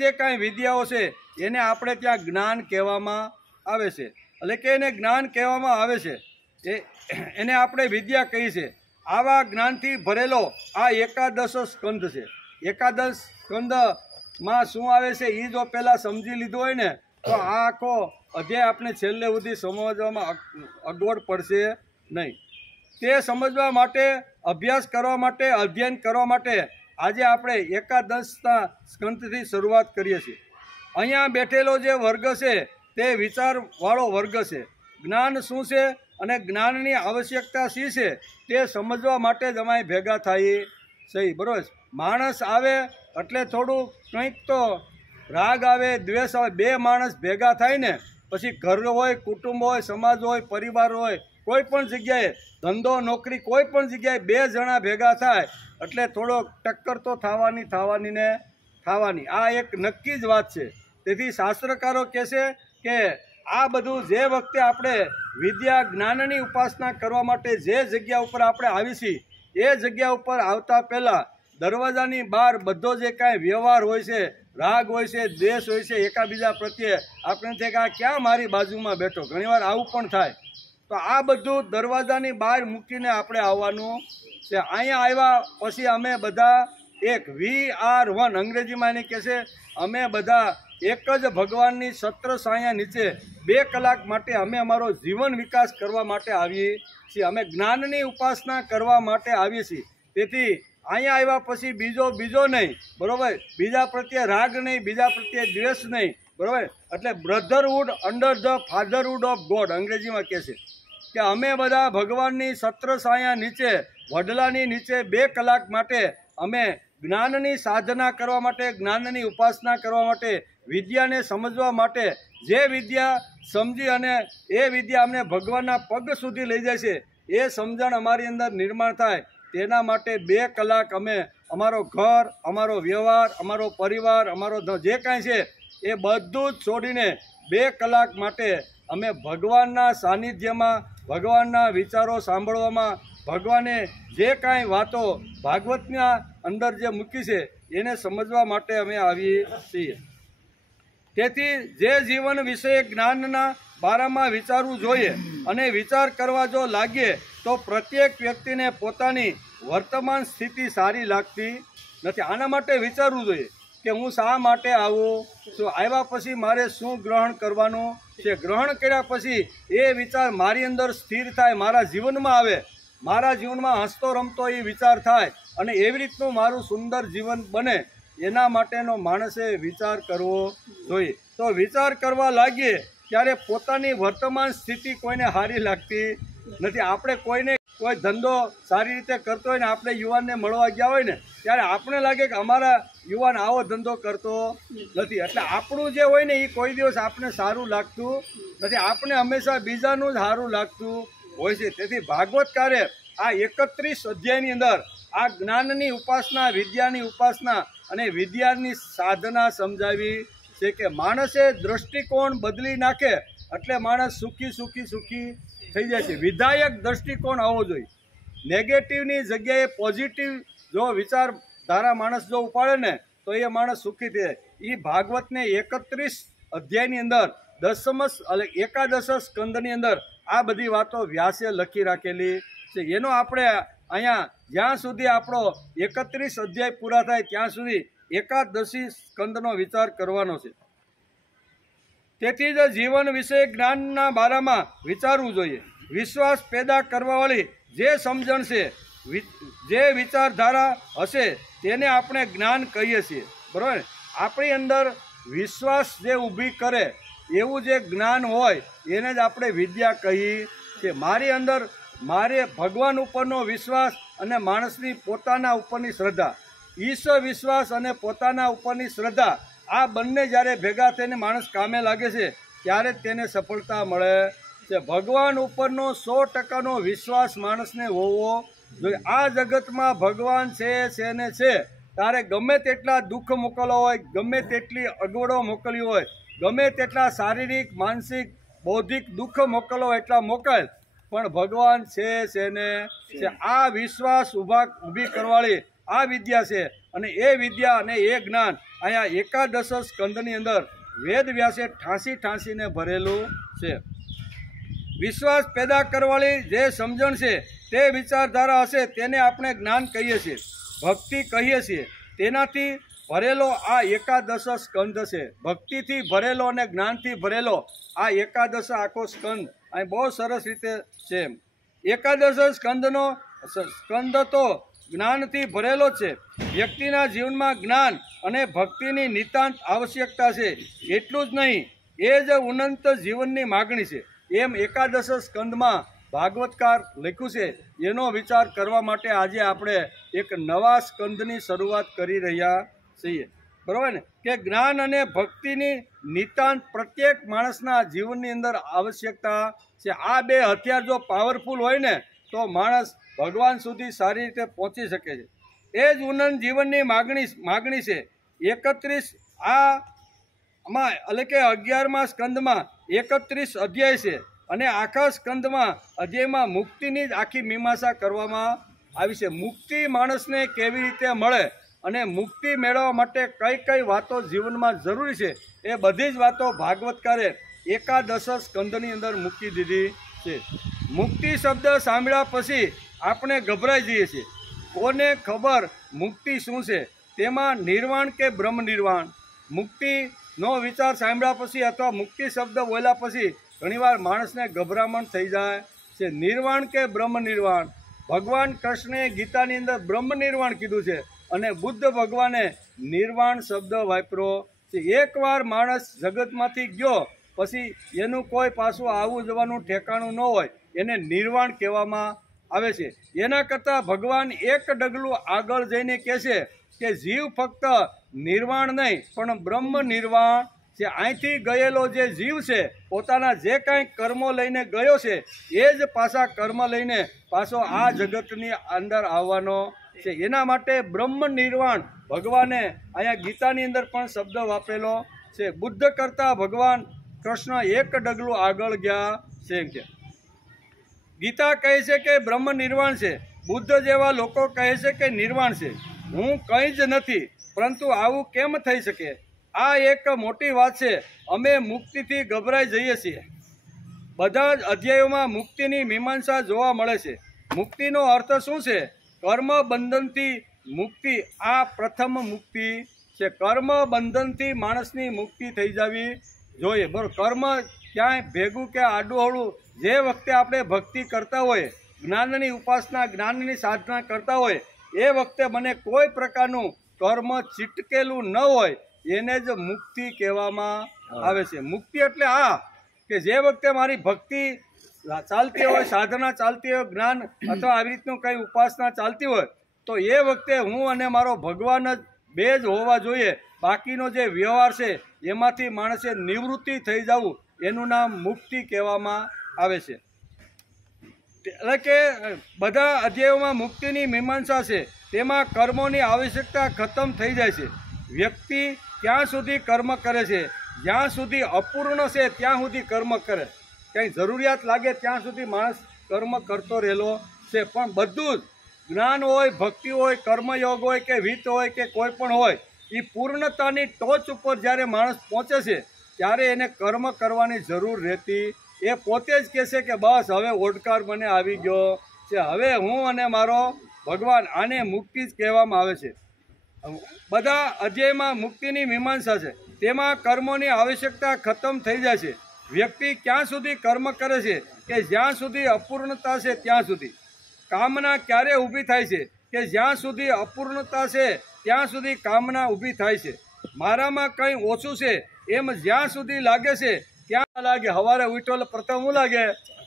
જે કાંઈ વિદ્યાઓ છે એને આપણે ત્યાં જ્ઞાન કહેવામાં આવે છે. એટલે કે એને જ્ઞાન કહેવામાં આવે છે, એને આપણે વિદ્યા કહી છે. આવા જ્ઞાનથી ભરેલો આ 11 સ્કંદ છે. 11 સ્કંદમાં શું આવે છે એ જો પહેલાં સમજી લીધું હોય ને તો આ આખો અધ્યાય આપણે છેલ્લે સુધી સમજવામાં અગવડ પડશે નહીં. તે સમજવા માટે, અભ્યાસ કરવા માટે, અધ્યયન કરવા માટે આજે આપણે 11 સ્કંદથી શરૂઆત કરીએ છીએ. અહીંયા બેઠેલો જે વર્ગ છે તે વિચારવાળો વર્ગ છે. જ્ઞાન શું છે અને જ્ઞાનની આવશ્યકતા શી છે તે સમજવા માટે જ અમે ભેગા થઈએ છીએ, બરોબર? માણસ આવે એટલે થોડું કંઈક તો રાગ આવે, દ્વેષ આવે. 2 માણસ ભેગા થાય ને પછી ઘર હોય, કુટુંબ હોય, સમાજ હોય, પરિવાર હોય, કોઈ પણ જગ્યાએ ધંધો, નોકરી, કોઈ પણ જગ્યાએ 2 જણા ભેગા થાય એટલે થોડો ટક્કર તો થવાની. આ એક નક્કી જ વાત છે. તેથી શાસ્ત્રકારો કહે છે કે આ બધું જે વખતે આપણે વિદ્યા જ્ઞાનની ઉપાસના કરવા માટે જે જગ્યા ઉપર આપણે આવી છીએ એ જગ્યા ઉપર આવતા પહેલાં દરવાજાની બહાર બધો જે કાંઈ વ્યવહાર હોય છે, રાગ હોય છે, દ્વેષ હોય છે, એકાબીજા પ્રત્યે આપણે થાય કે આ ક્યાં મારી બાજુમાં બેઠો, ઘણીવાર આવું પણ થાય. તો આ બધું દરવાજાની બહાર મૂકીને આપણે આવવાનું છે. અહીંયા આવ્યા પછી અમે બધા એક VR1, અંગ્રેજીમાં એને કહે છે, અમે બધા એક જ ભગવાનની છત્ર છાયા નીચે 2 કલાક માટે અમે અમારો જીવન વિકાસ કરવા માટે આવીએ છીએ. અમે જ્ઞાનની ઉપાસના કરવા માટે આવીએ છીએ. તેથી અહીંયા આવ્યા પછી બીજો નહીં, બરાબર? બીજા પ્રત્યે રાગ નહીં, બીજા પ્રત્યે દ્વેષ નહીં, બરાબર? એટલે Brotherhood under the ફાધરહુડ of God, અંગ્રેજીમાં કહે છે કે અમે બધા ભગવાનની છત્ર છાયા નીચે, વડલાની નીચે 2 કલાક માટે અમે જ્ઞાનની સાધના કરવા માટે, જ્ઞાનની ઉપાસના કરવા માટે, વિદ્યાને સમજવા માટે, જે વિદ્યા સમજી અને એ વિદ્યા અમને ભગવાનના પગ સુધી લઈ જાય છે, એ સમજણ અમારી અંદર નિર્માણ થાય તેના માટે 2 કલાક અમે અમારો ઘર, અમારો વ્યવહાર, અમારો પરિવાર, અમારો જે કાંઈ છે એ બધું જ છોડીને 2 કલાક માટે અમે ભગવાનના સાનિધ્યમાં, ભગવાનના વિચારો સાંભળવામાં, ભગવાને જે કાંઈ વાતો ભાગવતના અંદર જે મૂકી છે એને સમજવા માટે અમે આવીએ છીએ. તેથી જે જીવન વિશે જ્ઞાનના બારામાં વિચારવું જોઈએ અને વિચાર કરવા જો લાગીએ તો પ્રત્યેક વ્યક્તિને પોતાની વર્તમાન સ્થિતિ સારી લાગતી નથી. આના માટે વિચારવું જોઈએ કે હું શા માટે આવું છું, આવ્યા પછી મારે શું ગ્રહણ કરવાનું છે, ગ્રહણ કર્યા પછી એ વિચાર મારી અંદર સ્થિર થાય, મારા જીવનમાં આવે, મારા જીવનમાં હસતો રમતો એ વિચાર થાય અને એવી રીતનું મારું સુંદર જીવન બને, એના માટેનો માણસે વિચાર કરવો જોઈએ. તો વિચાર કરવા લાગીએ ત્યારે પોતાની વર્તમાન સ્થિતિ કોઈને સારી લાગતી નથી. આપણે કોઈ ધંધો સારી રીતે કરતો હોય ને આપણે યુવાનને મળવા ગયા હોય ને ત્યારે આપણે લાગે કે અમારા યુવાન આવો ધંધો કરતો નથી. એટલે આપણું જે હોય ને એ કોઈ દિવસ આપણે સારું લાગતું નથી. આપણે હંમેશા બીજાનું જ સારું લાગતું હોય છે. તેથી ભાગવતકારે આ 31 અધ્યાયની અંદર આ જ્ઞાનની ઉપાસના, વિદ્યાની ઉપાસના અને વિદ્યાની સાધના સમજાવી છે કે માણસે દૃષ્ટિકોણ બદલી નાખે એટલે માણસ સુખી થઈ જાય છે. વિધાયક દૃષ્ટિકોણ આવવો જોઈએ. નેગેટિવની જગ્યાએ પોઝિટિવ જો વિચારધારા માણસ જો ઉપાડે ને તો એ માણસ સુખી થઈ જાય. એ ભાગવતને 31 અધ્યાયની અંદર એકાદશ સ્કંદની અંદર આ બધી વાતો વ્યાસે લખી રાખેલી છે. એનો આપણે અહીંયા જ્યાં સુધી આપણો 31 અધ્યાય પૂરા થાય ત્યાં સુધી એકાદશી સ્કંદનો વિચાર કરવાનો છે. તેથી જ જીવન વિશે જ્ઞાનના બારામાં વિચારવું જોઈએ. વિશ્વાસ પેદા કરવાવાળી જે સમજણ છે, જે વિચારધારા હશે તેને આપણે જ્ઞાન કહીએ છીએ. બરાબર. આપણી અંદર વિશ્વાસ જે ઊભી કરે એવું જે જ્ઞાન હોય એને જ આપણે વિદ્યા કહીએ છીએ. મારી અંદર મારે ભગવાન ઉપરનો વિશ્વાસ અને માણસની પોતાના ઉપરની શ્રદ્ધા, ઈશ્વર વિશ્વાસ અને પોતાના ઉપરની શ્રદ્ધા, આ બંને જ્યારે ભેગા થઈને માણસ કામે લાગે છે ત્યારે જ તેને સફળતા મળે છે. ભગવાન ઉપરનો 100% વિશ્વાસ માણસને હોવો જોઈએ. આ જગતમાં ભગવાન છે ને છે તારે ગમે તેટલા દુઃખ મોકલવા હોય, ગમે તેટલી અગવડો મોકલી હોય, ગમે તેટલા શારીરિક, માનસિક, બૌદ્ધિક દુઃખ મોકલો એટલા મોકલ, પણ ભગવાન છે ને છે. આ વિશ્વાસ ઊભી કરવાળી આ વિદ્યા છે. અને એ વિદ્યા અને એ જ્ઞાન અહીંયા એકાદશ સ્કંદની અંદર વેદ વ્યાસે ઠાંસીને ભરેલું છે. વિશ્વાસ પેદા કરવાળી જે સમજણ છે, તે વિચારધારા હશે તેને આપણે જ્ઞાન કહીએ છીએ, ભક્તિ કહીએ છીએ. તેનાથી ભરેલો આ એકાદશ સ્કંદ છે. ભક્તિથી ભરેલો અને જ્ઞાનથી ભરેલો આ એકાદશ આખો સ્કંદ અહીં બહુ સરસ રીતે છે. એકાદશ સ્કંદ તો જ્ઞાનથી ભરેલો છે. વ્યક્તિના જીવનમાં જ્ઞાન અને ભક્તિની નિતાંત આવશ્યકતા છે. એટલું જ નહીં, એ જ ઉન્નત જીવનની માગણી છે. એમ એકાદશ સ્કંદમાં ભાગવતકાર લખ્યું છે. એનો વિચાર કરવા માટે આજે આપણે એક નવા સ્કંદની શરૂઆત કરી રહ્યા છીએ. બરાબર ને? કે જ્ઞાન અને ભક્તિની નિતાંત પ્રત્યેક માણસના જીવનની અંદર આવશ્યકતા છે. આ બે હથિયાર જો પાવરફુલ હોય ને તો માણસ ભગવાન સુધી સારી રીતે પહોંચી શકે છે. એ જ ઉન્નત જીવનની માગણી છે. 31 આમાં એટલે કે 11મા સ્કંદમાં 31 અધ્યાય છે અને આખા સ્કંદમાં અધ્યાયમાં મુક્તિની જ આખી મીમાંસા કરવામાં આવી છે. મુક્તિ માણસને કેવી રીતે મળે અને મુક્તિ મેળવવા માટે કઈ કઈ વાતો જીવનમાં જરૂરી છે એ બધી જ વાતો ભાગવતકારે એકાદશ સ્કંદની અંદર મૂકી દીધી છે. મુક્તિ શબ્દ સાંભળ્યા પછી આપણે ગભરાઈ જઈએ છીએ. કોને ખબર મુક્તિ શું છે? તેમાં નિર્વાણ કે બ્રહ્મ નિર્વાણ? મુક્તિનો વિચાર સાંભળ્યા પછી અથવા મુક્તિ શબ્દ બોલ્યા પછી ઘણીવાર માણસને ગભરામણ થઈ જાય છે. નિર્વાણ કે બ્રહ્મ નિર્વાણ? ભગવાન કૃષ્ણે ગીતાની અંદર બ્રહ્મ નિર્વાણ કીધું છે અને બુદ્ધ ભગવાને નિર્વાણ શબ્દ વાપર્યો છે. એકવાર માણસ જગતમાંથી ગયો પછી એનું કોઈ પાછું આવવું જવાનું ઠેકાણું ન હોય, એને નિર્વાણ કહેવામાં આવે છે. એના કરતાં ભગવાન એક ડગલું આગળ જઈને કહે છે કે જીવ ફક્ત નિર્વાણ નહીં પણ બ્રહ્મ નિર્વાણ છે. અહીંથી ગયેલો જે જીવ છે પોતાના જે કાંઈ કર્મો લઈને ગયો છે એ જ પાછા કર્મ લઈને પાછો આ જગતની અંદર આવવાનો છે. એના માટે બ્રહ્મ નિર્વાણ ભગવાને અહીંયા ગીતાની અંદર પણ શબ્દ વાપરેલો છે. બુદ્ધ કરતાં ભગવાન કૃષ્ણ એક ડગલું આગળ ગયા છે એમ કે ગીતા કહે છે કે બ્રહ્મ નિર્વાણ છે. બુદ્ધ જેવા લોકો કહે છે કે નિર્વાણ છે. હું કંઈ જ નથી, પરંતુ આવું કેમ થઈ શકે? આ એક મોટી વાત છે. અમે મુક્તિથી ગભરાઈ જઈએ છીએ. બધા જ અધ્યાયોમાં મુક્તિની મીમાંસા જોવા મળે છે. મુક્તિનો અર્થ શું છે? કર્મ બંધનથી મુક્તિ. આ પ્રથમ મુક્તિ છે. કર્મ બંધનથી માણસની મુક્તિ થઈ જવી જોઈએ. બરાબર. કર્મ ક્યાંય ભેગું કે આડું જે વખતે આપણે ભક્તિ કરતા હોય, જ્ઞાનની ઉપાસના, જ્ઞાનની સાધના કરતા હોય, એ વખતે મને કોઈ પ્રકારનું કર્મ ચીટકેલું ન હોય એને જ મુક્તિ કહેવામાં આવે છે. મુક્તિ એટલે આ કે જે વખતે મારી ભક્તિ ચાલતી હોય, સાધના ચાલતી હોય, જ્ઞાન અથવા આવી રીતનું કંઈ ઉપાસના ચાલતી હોય તો એ વખતે હું અને મારો ભગવાન જ બે જ હોવા જોઈએ. બાકીનો જે વ્યવહાર છે એમાંથી માણસે નિવૃત્તિ થઈ જવું, એનું નામ મુક્તિ કહેવામાં આવે છે. એટલે કે બધા અધ્યાયોમાં મુક્તિની મીમાંસા છે. તેમાં કર્મોની આવશ્યકતા ખતમ થઈ જાય છે. વ્યક્તિ ત્યાં સુધી કર્મ કરે છે જ્યાં સુધી અપૂર્ણ છે ત્યાં સુધી કર્મ કરે. કંઈ જરૂરિયાત લાગે ત્યાં સુધી માણસ કર્મ કરતો રહેલો છે. પણ બધું જ જ્ઞાન હોય, ભક્તિ હોય, કર્મયોગ હોય કે વિત્ત હોય કે કોઈ પણ હોય, એ પૂર્ણતાની ટોચ ઉપર જ્યારે માણસ પહોંચે છે ત્યારે એને કર્મ કરવાની જરૂર રહેતી, એ પોતે જ કહેશે કે બસ હવે ઓડકાર મને આવી ગયો છે, હવે હું અને મારો ભગવાન, આને મુક્તિ જ કહેવામાં આવે છે. બધા અધ્યાયમાં મુક્તિની મીમાંસા છે, તેમાં કર્મોની આવશ્યકતા ખતમ થઈ જાય છે. વ્યક્તિ ક્યાં સુધી કર્મ કરે છે કે જ્યાં સુધી અપૂર્ણતા છે ત્યાં સુધી. કામના ક્યારે ઊભી થાય છે કે જ્યાં સુધી અપૂર્ણતા છે ત્યાં સુધી કામના ઊભી થાય છે. મારામાં કંઈ ઓછું છે એમ જ્યાં સુધી લાગે છે ત્યાં લાગે. સવારે ઉઠો પ્રથમ શું લાગે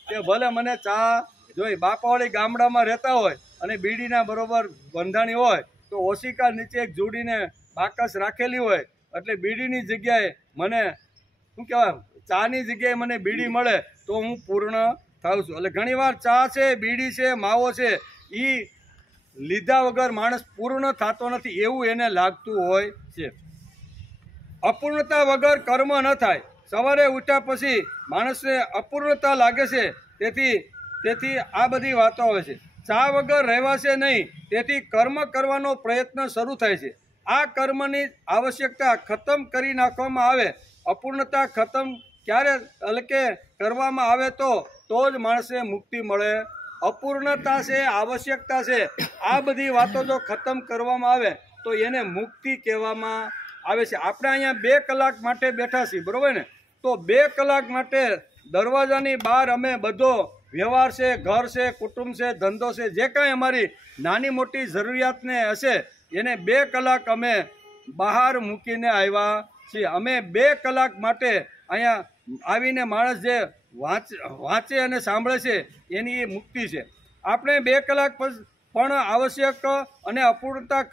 કે ભલે મને ચા જોઈ. બાપાવાળી ગામડામાં રહેતા હોય અને બીડીના બરોબર બંધાણી હોય તો ઓશિકા નીચે એક જોડીને બાકસ રાખેલી હોય, એટલે બીડીની જગ્યાએ મને શું કહેવાય, ચાની જગ્યાએ મને બીડી મળે તો હું પૂર્ણ થાઉં છું. એટલે ઘણીવાર ચા છે, બીડી છે, માવો છે, એ લીધા વગર માણસ પૂર્ણ થતો નથી એવું એને લાગતું હોય છે. અપૂર્ણતા વગર કર્મ ન થાય. સવારે ઉઠ્યા પછી માણસને અપૂર્ણતા લાગે છે, તેથી આ બધી વાતો આવે છે. ચા વગર રહેવાશે નહીં, તેથી કર્મ કરવાનો પ્રયત્ન શરૂ થાય છે. આ કર્મની આવશ્યકતા ખતમ કરી નાખવામાં આવે. અપૂર્ણતા ખતમ ક્યારે એટલે કે કરવામાં આવે તો જ માણસને મુક્તિ મળે. અપૂર્ણતા છે, આવશ્યકતા છે, આ બધી વાતો જો ખતમ કરવામાં આવે તો એને મુક્તિ કહેવામાં આવે છે. આપણે અહીંયા 2 કલાક માટે બેઠા છીએ, બરોબર ને? તો 2 કલાક માટે દરવાજાની બહાર અમે બધો વ્યવહાર છે, ઘર છે, કુટુંબ છે, ધંધો છે, જે કાંઈ અમારી નાની મોટી જરૂરિયાતને હશે એને 2 કલાક અમે બહાર મૂકીને આવ્યા છીએ. અમે 2 કલાક માટે અહીંયા આવીને માણસ જે વાંચે અને સાંભળે છે એની એ મુક્તિ છે. આપણે 2 કલાક પણ આવશ્યક અને અપૂર્ણતા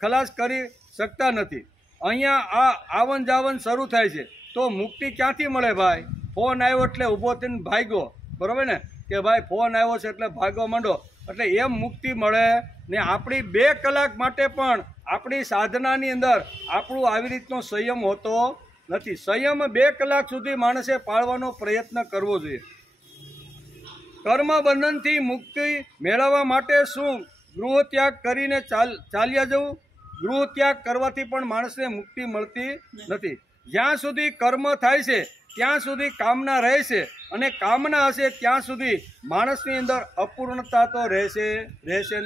ખલાસ કરી શકતા નથી. અહીંયા આ આવન જાવન શરૂ થાય છે તો મુક્તિ ક્યાંથી મળે ભાઈ? ફોન આવ્યો એટલે ઊભો થઈને ભાગ્યો, બરાબર ને? કે ભાઈ ફોન આવ્યો છે એટલે ભાગવા માંડો, એટલે એમ મુક્તિ મળે ને. આપણી 2 કલાક માટે પણ આપણી સાધનાની અંદર આપણું આવી રીતનો સંયમ હોતો નથી. સંયમ 2 કલાક સુધી માણસે પાળવાનો પ્રયત્ન કરવો જોઈએ. કર્મ બંધનથી મુક્તિ મેળવવા માટે શું ગૃહ ત્યાગ કરીને ચાલ્યા જવું? ગૃહ ત્યાગ કરવાથી પણ માણસને મુક્તિ મળતી નથી. જ્યાં સુધી કર્મ થાય છે ત્યાં સુધી કામના રહે છે, અને કામના હશે ત્યાં સુધી માણસની અંદર અપૂર્ણતા તો રહેશે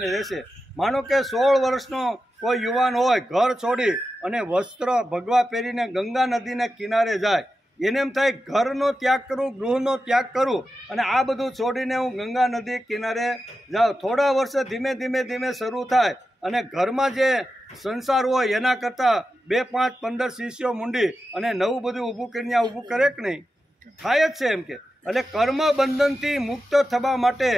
ને રહેશે. માનો કે 16 વર્ષનો કોઈ યુવાન હોય, ઘર છોડી અને વસ્ત્ર ભગવા પહેરીને ગંગા નદીના કિનારે જાય, એને એમ થાય ઘરનો ત્યાગ કરું, ગૃહનો ત્યાગ કરું અને આ બધું છોડીને હું ગંગા નદી કિનારે જાઉં. થોડા વર્ષ ધીમે ધીમે શરૂ થાય અને ઘરમાં જે સંસાર હોય એના કરતાં 2, 5, 15 શિષ્યો મૂંડી અને નવું બધું ઊભું કરીને ઊભું કરે કે નહીં? થાય જ છે એમ કે. એટલે કર્મ બંધનથી મુક્ત થવા માટે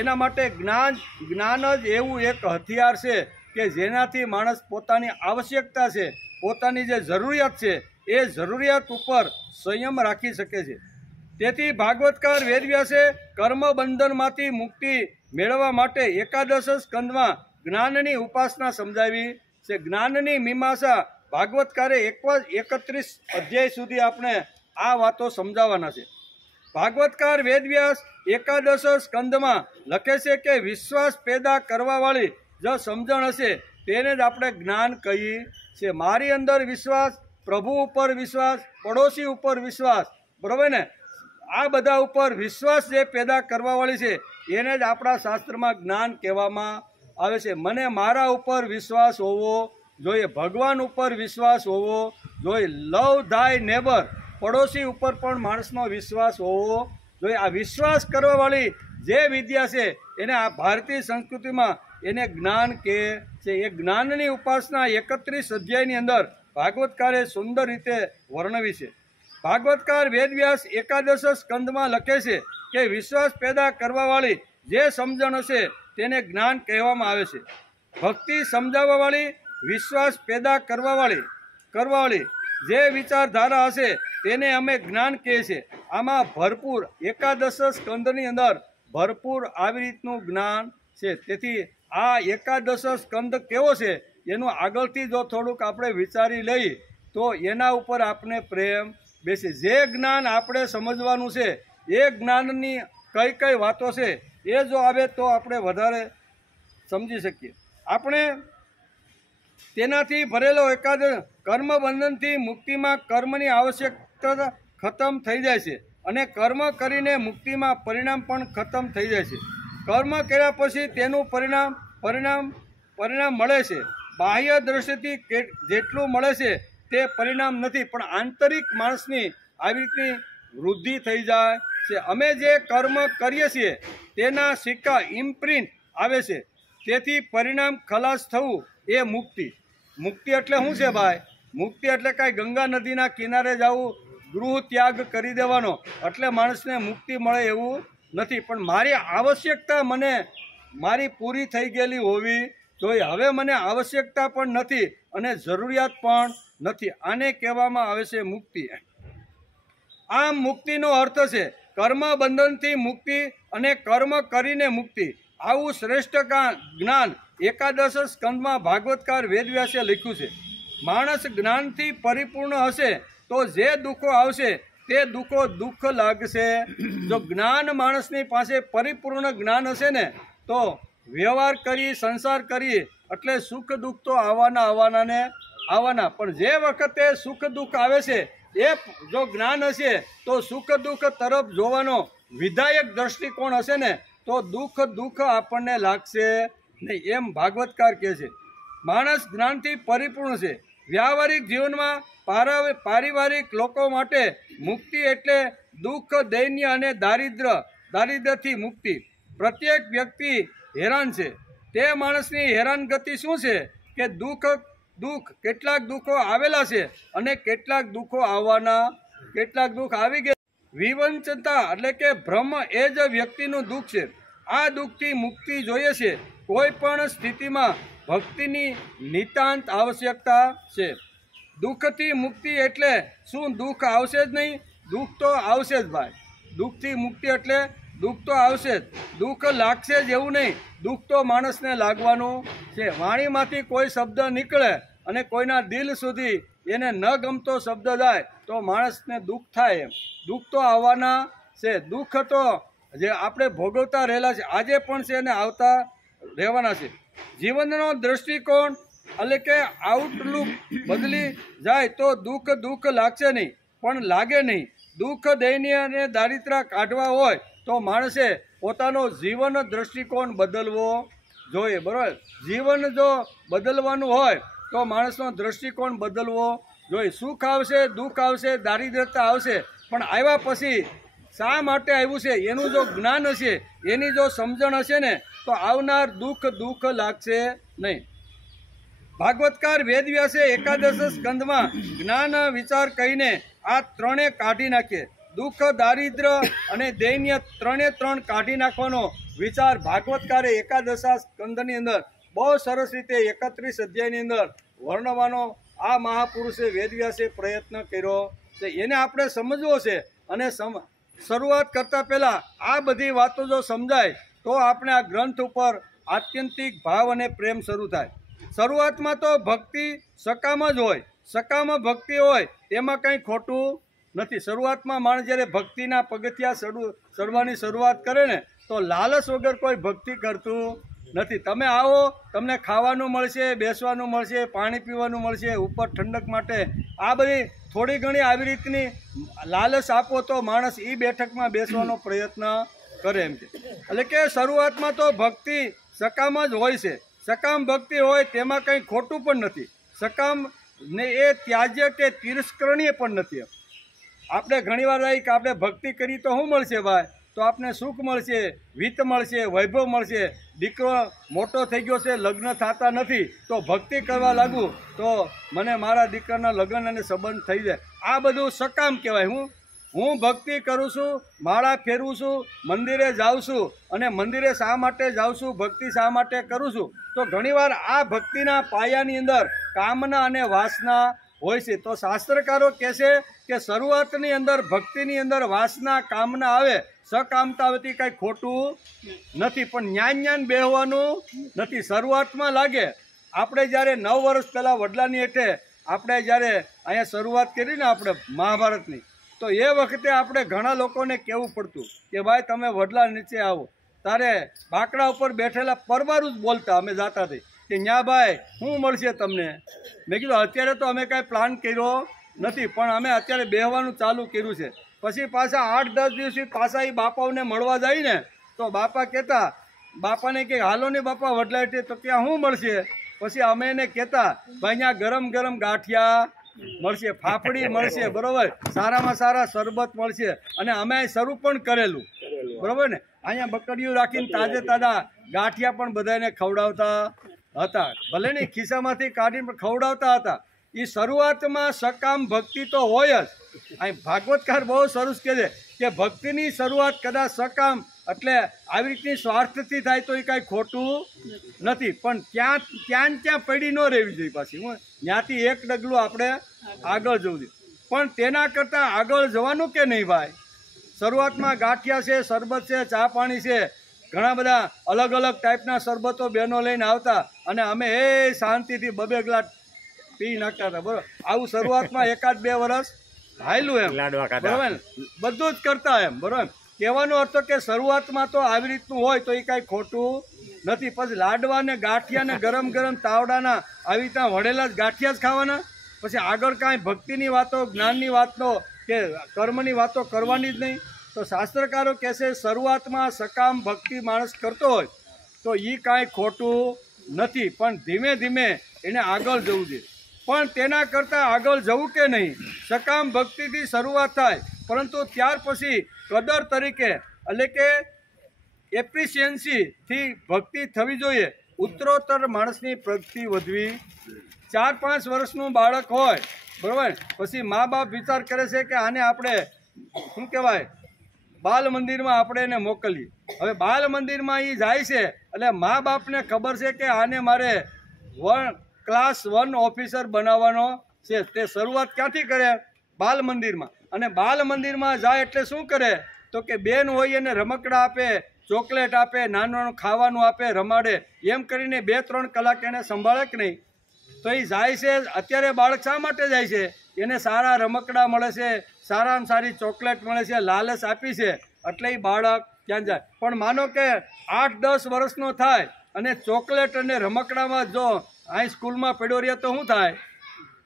એના માટે જ્ઞાન જ એવું એક હથિયાર છે કે જેનાથી માણસ પોતાની આવશ્યકતા છે, પોતાની જે જરૂરિયાત છે એ જરૂરિયાત ઉપર સંયમ રાખી શકે છે. તેથી ભાગવતકાર વેદવ્યાસે કર્મ બંધનમાંથી મુક્તિ મેળવવા માટે 11 સ્કંદમાં જ્ઞાનની ઉપાસના સમજાવી છે. જ્ઞાનની મીમાંસા ભાગવતકારે 31 અધ્યાય સુધી આપણે આ વાતો સમજાવવાના છે. ભાગવતકાર વેદવ્યાસ 11 સ્કંદમાં લખે છે કે વિશ્વાસ પેદા કરવાવાળી જો સમજણ હશે તેને જ આપણે જ્ઞાન કહીએ છીએ. મારી અંદર વિશ્વાસ, પ્રભુ ઉપર વિશ્વાસ, પડોશી ઉપર વિશ્વાસ, બરાબર ને? આ બધા ઉપર વિશ્વાસ જે પેદા કરવાવાળી છે એને જ આપણા શાસ્ત્રમાં જ્ઞાન કહેવામાં આવે છે. મને મારા ઉપર વિશ્વાસ હોવો જોઈએ, ભગવાન ઉપર વિશ્વાસ હોવો જોઈએ. લવધાય નેબર, પડોશી ઉપર પણ માણસનો વિશ્વાસ હોવો જોઈએ. આ વિશ્વાસ કરવાવાળી જે વિદ્યા છે એને આ ભારતીય સંસ્કૃતિમાં એને જ્ઞાન કહે છે. એ જ્ઞાનની ઉપાસના 31 અધ્યાયની અંદર ભાગવતકારે સુંદર રીતે વર્ણવી છે. ભાગવતકાર વેદવ્યાસ 11 સ્કંદમાં લખે છે કે વિશ્વાસ પેદા કરવાવાળી જે સમજણ હશે તેને જ્ઞાન કહેવામાં આવે છે. ભક્તિ સમજાવવાવાળી, વિશ્વાસ પેદા કરવાવાળી જે વિચારધારા હશે તેને અમે જ્ઞાન કહીએ છીએ. આમાં ભરપૂર 11 સ્કંદની અંદર ભરપૂર આવી રીતનું જ્ઞાન છે. તેથી આ 11 સ્કંદ કેવો છે એનું આગળથી જો થોડુંક આપણે વિચારી લઈએ તો એના ઉપર આપણે પ્રેમ બેસે. જે જ્ઞાન આપણે સમજવાનું છે એ જ્ઞાનની કઈ વાતો છે એ જો આવે તો આપણે વધારે સમજી શકીએ. આપણે તેનાથી ભરેલો કર્મ બંધનથી મુક્તિમાં કર્મની ખતમ થઈ જાય છે અને કર્મ કરીને મુક્તિમાં પરિણામ પણ ખતમ થઈ જાય છે. કર્મ કર્યા પછી તેનું પરિણામ મળે છે. બાહ્ય દ્રષ્ટિથી જેટલું મળે છે તે પરિણામ નથી, પણ આંતરિક માણસની આવી રીતની વૃદ્ધિ થઈ જાય છે. અમે જે કર્મ કરીએ છીએ તેના સિક્કા ઇમ્પ્રિન્ટ આવે છે, તેથી પરિણામ ખલાસ થવું એ મુક્તિ. મુક્તિ એટલે શું છે ભાઈ? મુક્તિ એટલે કાંઈ ગંગા નદીના કિનારે જવું, ગૃહ ત્યાગ કરી દેવાનો એટલે માણસને મુક્તિ મળે એવું નથી. પણ મારી આવશ્યકતા મારી પૂરી થઈ ગયેલી હોવી જોઈએ. હવે મને આવશ્યકતા પણ નથી અને જરૂરિયાત પણ નથી. આને કહેવામાં આવે છે મુક્તિ. આમ મુક્તિનો અર્થ છે કર્મ બંધનથી મુક્તિ અને કર્મ કરીને મુક્તિ. આવું શ્રેષ્ઠ જ્ઞાન એકાદશ સ્કંદમાં ભાગવતકાર વેદવ્યાસે લખ્યું છે. માણસ જ્ઞાનથી પરિપૂર્ણ હશે તો જે દુઃખો આવશે તે દુઃખ લાગશે. જો જ્ઞાન માણસની પાસે પરિપૂર્ણ જ્ઞાન હશે ને તો વ્યવહાર કરી સંસાર કરી એટલે સુખ દુઃખ તો આવવાના. પણ જે વખતે સુખ દુઃખ આવે છે એ જો જ્ઞાન હશે તો સુખ દુઃખ તરફ જોવાનો વિધાયક દ્રષ્ટિકોણ હશે ને તો દુઃખ આપણને લાગશે નહીં, એમ ભાગવતકાર કહે છે. માણસ જ્ઞાનથી પરિપૂર્ણ છે. વ્યાવહારિક જીવનમાં પારિવારિક લોકો માટે મુક્તિ એટલે દુઃખ, દૈન્ય અને દારિદ્ર્યથી મુક્તિ. પ્રત્યેક વ્યક્તિ હેરાન છે. તે માણસની હેરાનગતિ શું છે કે કેટલાક દુઃખો આવેલા છે અને કેટલાક દુઃખો આવી ગયા. વિવંચતા એટલે કે ભ્રમ એ જ વ્યક્તિનું દુઃખ છે. આ દુઃખથી મુક્તિ જોઈએ છે. કોઈ પણ સ્થિતિમાં ભક્તિની નિતાંત આવશ્યકતા છે. દુઃખથી મુક્તિ એટલે શું દુઃખ આવશે જ નહીં? દુઃખ તો આવશે જ ભાઈ. દુઃખથી મુક્તિ એટલે દુઃખ તો આવશે જ. દુઃખ લાગશે જ એવું નહીં, દુઃખ તો માણસને લાગવાનું છે. વાણીમાંથી કોઈ શબ્દ નીકળે અને કોઈના દિલ સુધી એને ન ગમતો શબ્દ જાય તો માણસને દુઃખ થાય. એમ દુઃખ તો આવવાના છે. દુઃખ તો જે આપણે ભોગવતા રહેલા છે આજે પણ છે અને આવતા રહેવાના છે. જીવનનો દ્રષ્ટિકોણ એટલે કે આઉટલુક બદલી જાય તો દુઃખ લાગશે નહીં, પણ લાગે નહીં. દુઃખ, દૈન્ય અને દારિદ્ર્ય કાઢવા હોય તો માણસે પોતાનો જીવન દ્રષ્ટિકોણ બદલવો જોઈએ. બરાબર? જીવન જો બદલવાનું હોય તો માણસનો દ્રષ્ટિકોણ બદલવો જોઈએ. સુખ આવશે, દુઃખ આવશે, દારિદ્ર્યતા આવશે, પણ આવ્યા પછી શા માટે આવ્યું છે એનું જો જ્ઞાન હશે, એની જો સમજણ હશે ને તો આવનાર દુઃખ લાગશે નહીં. ભાગવતકાર વેદવ્યાસે એકાદશ સ્કંદમાં જ્ઞાન વિચાર કહીને આ ત્રણે કાઢી નાખીએ. દુઃખ, દારિદ્ર્ય અને દૈન્ય ત્રણ કાઢી નાખવાનો વિચાર ભાગવતકારે એકાદશા સ્કંદની અંદર બહુ સરસ રીતે 31 અધ્યાયની અંદર વર્ણવાનો આ મહાપુરુષે વેદવ્યાસે પ્રયત્ન કર્યો છે. એને આપણે સમજવો છે અને શરૂઆત કરતાં પહેલાં આ બધી વાતો જો સમજાય તો આપણે આ ગ્રંથ ઉપર આત્યંતિક ભાવ અને પ્રેમ શરૂ થાય. શરૂઆતમાં તો ભક્તિ સકામ જ હોય. સકામ ભક્તિ હોય તેમાં કંઈ ખોટું નથી. શરૂઆતમાં માણસ જ્યારે ભક્તિના પગથિયા ચડવાની શરૂઆત કરે ને તો લાલચ વગર કોઈ ભક્તિ કરતું નથી. તમે આવો, તમને ખાવાનું મળશે, બેસવાનું મળશે, પાણી પીવાનું મળશે, ઉપર ઠંડક માટે આ બધી થોડી ઘણી આવી રીતની લાલચ આપો તો માણસ એ બેઠકમાં બેસવાનો પ્રયત્ન કરે એમ છે. એટલે કે શરૂઆતમાં તો ભક્તિ સકામ જ હોય છે. સકામ ભક્તિ હોય તેમાં કંઈ ખોટું પણ નથી. સકામ ને એ ત્યાજ્ય કે તિરસ્કરણીય પણ નથી. આપણે ઘણીવાર આવી કે આપણે ભક્તિ કરી તો શું મળશે ભાઈ? તો આપને સુખ મળશે, વિત્ત મળશે, વૈભવ મળશે. દીકરો મોટો થઈ ગયો છે, લગ્ન થતા નથી, તો ભક્તિ કરવા લાગું તો મને મારા દીકરાના લગ્ન અને સંબંધ થઈ જાય. આ બધું સકામ કહેવાય. હું ભક્તિ કરું છું, માળા ફેરવું છું, મંદિરે જાઉં છું, અને મંદિરે શા માટે જાઉં છું, ભક્તિ શા માટે કરું છું? તો ઘણીવાર આ ભક્તિના પાયાની અંદર કામના અને વાસના હોય છે. તો શાસ્ત્રકારો કહેશે કે શરૂઆતની અંદર ભક્તિની અંદર વાસના, કામના આવે, સકામતાવતી કાંઈ ખોટું નથી, પણ જ્ઞાન બેહવાનું નથી. શરૂઆતમાં લાગે. આપણે જ્યારે 9 વર્ષ પહેલાં વડલાની હેઠે આપણે જ્યારે અહીંયા શરૂઆત કરી ને આપણે મહાભારતની, તો એ વખતે આપણે ઘણા લોકોને કહેવું પડતું કે ભાઈ તમે વડલા નીચે આવો. તારે બાકડા ઉપર બેઠેલા પરવારું જ બોલતા અમે જાતા હતી કે ન્યા ભાઈ શું મળશે તમને? મેં કીધું અત્યારે તો અમે કાંઈ પ્લાન કર્યો નથી, પણ અમે અત્યારે બેહવાનું ચાલુ કર્યું છે. પછી પાછા 8-10 દિવસથી પાછા એ બાપાઓને મળવા જાય ને તો બાપા કહેતા, બાપાને કે હાલો ને બાપા વડલાઈથી, તો ત્યાં શું મળશે? પછી અમે એને કહેતા ભાઈ અહીંયા ગરમ ગરમ ગાંઠિયા મળશે, ફાફડી મળશે, બરોબર, સારામાં સારા શરબત મળશે. અને અમે શરૂ પણ કરેલું, બરોબર ને, અહીંયા બકરીઓ રાખીને તાજે તાજા ગાંઠિયા પણ બધાને ખવડાવતા હતા, ભલે ને ખિસ્સામાંથી કાઢીને પણ ખવડાવતા હતા. એ શરૂઆતમાં સકામ ભક્તિ તો હોય જ. અહીં ભાગવતકાર બહુ સરસ કહે છે કે ભક્તિની શરૂઆત કદાચ સકામ એટલે આવી રીતની સ્વાર્થથી થાય તો એ કાંઈ ખોટું નથી, પણ ત્યાં પડી ન રહેવી જોઈએ. પાછી ત્યાંથી એક ડગલું આપણે આગળ જવું જોઈએ. પણ તેના કરતાં આગળ જવાનું કે નહીં ભાઈ? શરૂઆતમાં ગાંઠિયા છે, શરબત છે, ચા પાણી છે, ઘણા બધા અલગ અલગ ટાઈપના શરબતો બહેનો લઈને આવતા અને અમે શાંતિથી બબે ગ્લાસ પી નાખતા હતા, બરોબર. આવું શરૂઆતમાં 1-2 વર્ષ હાયલું એમ, બરોબર, બધું જ કરતા એમ, બરોબર. કહેવાનો અર્થ કે શરૂઆતમાં તો આવી રીતનું હોય તો એ કાંઈ ખોટું નથી. પછી લાડવા ને ગાંઠિયા ને ગરમ ગરમ તાવડાના આવી રીતના વળેલા જ ગાંઠિયા જ ખાવાના. પછી આગળ કાંઈ ભક્તિની વાતો, જ્ઞાનની વાતો કે કર્મની વાતો કરવાની જ નહીં. તો શાસ્ત્રકારો કહેશે શરૂઆતમાં સકામ ભક્તિ માણસ કરતો હોય તો એ કાંઈ ખોટું નથી, પણ ધીમે ધીમે એને આગળ જવું જોઈએ. પણ તેના કરતાં આગળ જવું કે નહીં, સકામ ભક્તિથી શરૂઆત થાય, પરંતુ ત્યાર પછી કદર તરીકે એટલે કે એપ્રિશિયન્સીથી ભક્તિ થવી જોઈએ. ઉત્તરોત્તર માણસની પ્રગતિ વધવી. 4-5 વર્ષનું બાળક હોય, બરાબર, પછી મા બાપ વિચાર કરે છે કે આને આપણે શું કહેવાય બાલ મંદિરમાં આપણે એને મોકલીએ. હવે બાલ મંદિરમાં એ જાય છે એટલે મા બાપને ખબર છે કે આને મારે ક્લાસ 1 ઓફિસર બનાવવાનો છે. તે શરૂઆત ક્યાંથી કરે? બાલ મંદિરમાં. અને બાલ મંદિરમાં જાય એટલે શું કરે? તો કે બેન હોય એને રમકડા આપે, ચોકલેટ આપે, નાનું ખાવાનું આપે, રમાડે, એમ કરીને 2-3 કલાક એને સંભાળે કે નહીં? તો એ જાય છે. અત્યારે બાળક શા માટે જાય છે? એને સારા રમકડા મળે છે, સારામાં સારી ચોકલેટ મળે છે, લાલચ આપી છે, એટલે એ બાળક ત્યાં જાય. પણ માનો કે 8-10 વર્ષનો થાય અને ચોકલેટ અને રમકડામાં જો અહીં સ્કૂલમાં પડ્યો રહે તો શું થાય?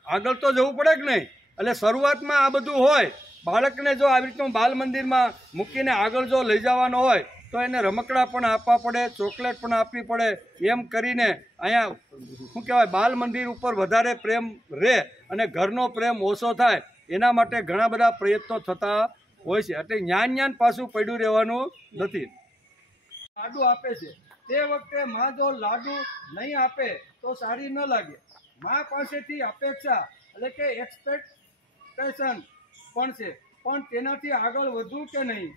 આગળ તો જવું પડે કે નહીં? એટલે શરૂઆતમાં આ બધું હોય. બાળકને જો આવી રીતનું બાલ મંદિરમાં મૂકીને આગળ જો લઈ જવાનો હોય તો એને રમકડા પણ આપવા પડે, ચોકલેટ પણ આપવી પડે. એમ કરીને અહીંયા શું કહેવાય બાલ મંદિર ઉપર વધારે પ્રેમ રહે અને ઘરનો પ્રેમ ઓછો થાય, એના માટે ઘણા બધા પ્રયત્નો થતા હોય છે. એટલે જ્ઞાન પાછું પડ્યું રહેવાનું નથી. લાડુ આપે છે તે વખતે માં જો લાડુ નહીં આપે તો સારી ન લાગે. માં પાસેથી અપેક્ષા એટલે કે એક્સપેક્ટેશન પણ છે, પણ તેનાથી આગળ વધવું કે નહીં.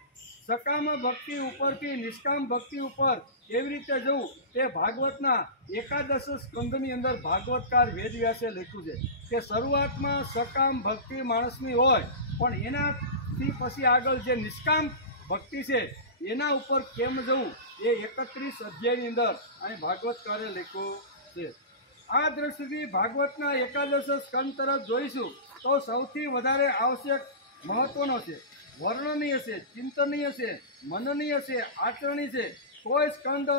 સકામ ભક્તિ ઉપરથી નિષ્કામ ભક્તિ ઉપર કેવી રીતે જવું તે ભાગવતના 11 સ્કંદની અંદર ભાગવતકાર વેદવ્યાસે લખ્યું છે કે શરૂઆતમાં સકામ ભક્તિ માણસની હોય, પણ એનાથી પછી આગળ જે નિષ્કામ ભક્તિ છે એના ઉપર કેમ જવું એ 31 અધ્યાયની અંદર અહીં ભાગવતકારે લખ્યું છે. આ દ્રષ્ટિથી ભાગવતના 11 સ્કંદ તરફ જોઈશું તો સૌથી વધારે આવશ્યક મહત્વનો છે, વર્ણનીય છે, ચિંતનીય છે, મનનીય છે, આચરણીય છે. કોઈ સ્કંદ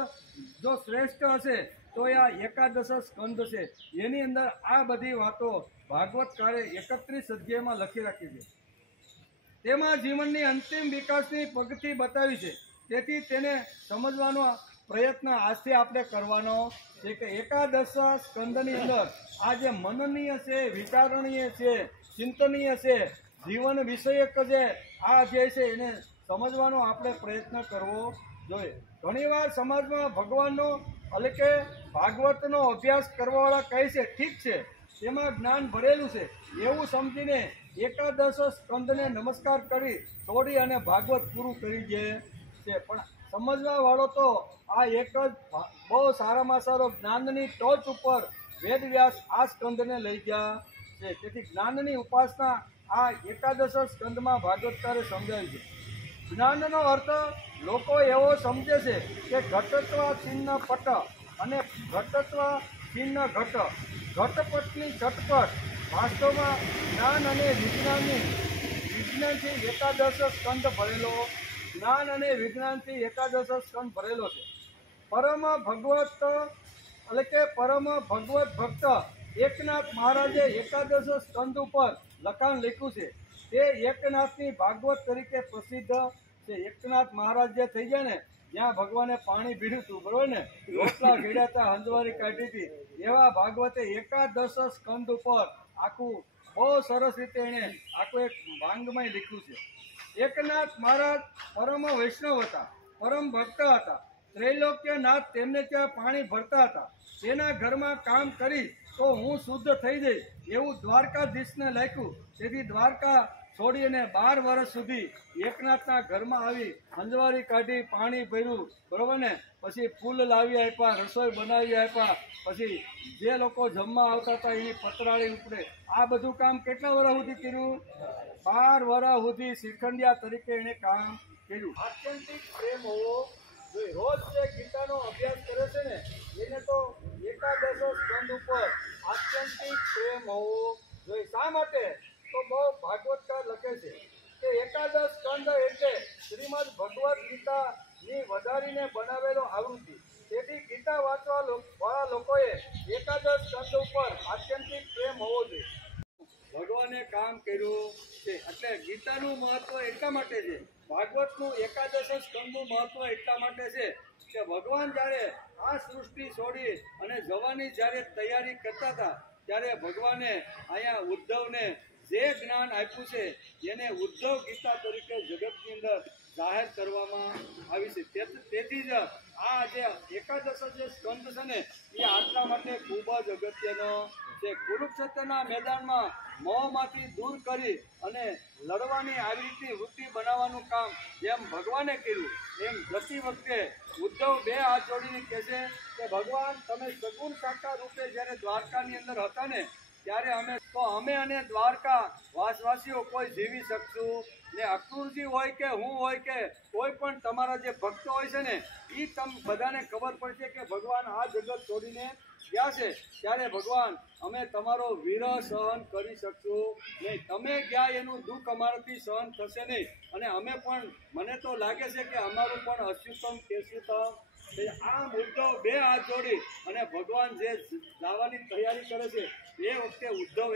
જો શ્રેષ્ઠ હશે તો આ 11 સ્કંદ છે. એની અંદર આ બધી વાતો ભાગવતકારે 31 અધ્યાયમાં લખી રાખી છે. તેમાં જીવનની અંતિમ વિકાસની પગથી બતાવી છે. તેથી તેને સમજવાનો પ્રયત્ન આજથી આપણે કરવાનો છે કે 11 સ્કંદની અંદર આ જે મનનીય છે, વિચારણીય છે, ચિંતનીય છે, જીવન વિષયક જે આ જે છે એને સમજવાનો આપણે પ્રયત્ન કરવો જોઈએ. ઘણીવાર સમાજમાં ભગવાનનો એટલે કે ભાગવતનો અભ્યાસ કરવાવાળા કહે છે ઠીક છે તેમાં જ્ઞાન ભરેલું છે એવું સમજીને 11 સ્કંદને નમસ્કાર કરી તોડી અને ભાગવત પૂરું કરી દે છે. પણ સમજવા વાળો તો આ એક જ બહુ સારામાં સારો જ્ઞાનની ટોચ ઉપર વેદવ્યાસ આ સ્કંદને લઈ ગયા છે. તેથી જ્ઞાનની ઉપાસના આ 11 સ્કંદમાં ભાગવતકારે સમજાવ્યું છે. જ્ઞાનનો અર્થ લોકો એવો સમજે છે કે ઘટત્વ ચિહ્ન પટ અને ઘટત્વ ચિહ્ન ઘટ, ઘટપટની ચટપટ. વાસ્તવમાં જ્ઞાન અને વિજ્ઞાનથી 11 સ્કંદ ભરેલો, જ્ઞાન અને વિજ્ઞાનથી 11 સ્કંદ ભરેલો છે. પરમ ભગવત એટલે કે પરમ ભગવત ભક્ત એકનાથ મહારાજે 11 સ્કંદ ઉપર લખાણ લખ્યું છે તે એકનાથની ભાગવત તરીકે પ્રસિદ્ધ છે. એકનાથ મહારાજ જે થઈ ગયા ને, જ્યાં ભગવાને પાણી પીધું હતું, બરોબર ને, રોટલા ઘેડ્યા હતા, હંજવારી કાઢી હતી, એવા ભાગવતે એકાદશ સ્કંદ ઉપર આખું બહુ સરસ રીતે એને આખું એક ભાંગમાં લખ્યું છે. એકનાથ મહારાજ પરમ વૈષ્ણવ હતા, પરમ ભક્ત હતા. ત્રૈલોક્યનાથ તેમને ત્યાં પાણી ભરતા હતા. તેના ઘરમાં કામ કરી તો હું શુદ્ધ થઈ જઈશ એવું દ્વારકાધીશને લાગ્યું. તેથી દ્વારકા છોડીને 12 વર્ષ સુધી એકનાથના ઘરમાં આવી હંજવારી કાઢી, પાણી ભર્યું, બરોબર ને, પછી ફૂલ લાવી આપ્યા, રસોઈ બનાવી આપ્યા, પછી જે લોકો જમવા આવતા હતા એની પતરાળી ઉપડે, આ બધું કામ કેટલા વર્ષ સુધી કર્યું? 12 વર્ષ સુધી શ્રીખંડિયા તરીકે એને કામ કર્યું. આત્યંતિક પ્રેમ હોવો જોઈએ. રોજ જે ગીતાનો અભ્યાસ કરે છે ને એને તો એકાદશ સ્કંદ ઉપર આત્યંતિક પ્રેમ હોવો જોઈએ. શા માટે? તો બહુ ભાગવતકાર લખે છે કે એકાદશ સ્કંદ એટલે શ્રીમદ ભગવદ્ ગીતાની વધારીને બનાવેલો આવૃત્તિ. તેથી ગીતા વાંચવા વાળા લોકોએ એકાદશ સ્કંદ ઉપર આત્યંતિક પ્રેમ હોવો જોઈએ. ભગવાને કામ કર્યું છે એટલે ગીતાનું મહત્વ એટલા માટે છે, ભાગવતનું એકાદશ સ્કંદનું મહત્વ એટલા માટે છે કે ભગવાન જ્યારે આ સૃષ્ટિ છોડી અને જવાની જ્યારે તૈયારી કરતા હતા ત્યારે ભગવાને અહીંયા ઉદ્ધવને જે જ્ઞાન આપ્યું છે એને ઉદ્ધવ ગીતા તરીકે જગતની અંદર જાહેર કરવામાં આવી છે. તેથી જ આ જે એકાદશ જે સ્કંદ છે ને એ આટલા માટે ખૂબ જ અગત્યનો છે. કુરુક્ષેત્રના મેદાનમાં મોહમાંથી દૂર કરી અને લડવાની આવી રીતની વૃત્તિ બનાવવાનું કામ જેમ ભગવાને કર્યું એમ જતી વખતે ઉદ્ધવ 2 હાથ જોડીને કહે છે કે ભગવાન તમે સગુણ સાકાર રૂપે જ્યારે દ્વારકાની અંદર હતા ને ત્યારે અમે અને દ્વારકા વાસવાસીઓ કોઈ જીવી શકશું ને અક્રૂરજી હોય કે હું હોય કે કોઈ પણ તમારા જે ભક્તો હોય છે ને એ બધાને ખબર પડશે કે ભગવાન આ જગત છોડીને ગયા છે ત્યારે ભગવાન અમે તમારો વિરહ સહન કરી શકશું નહીં. તમે ગયા એનું દુઃખ અમારાથી સહન થશે નહીં અને અમે પણ, મને તો લાગે છે કે અમારું પણ અસ્યુતમ કેસ્યુતમ. આ મુદ્દો 2 હાથ જોડી અને ભગવાન જે જવાની તૈયારી કરે છે એ વખતે ઉદ્ધવ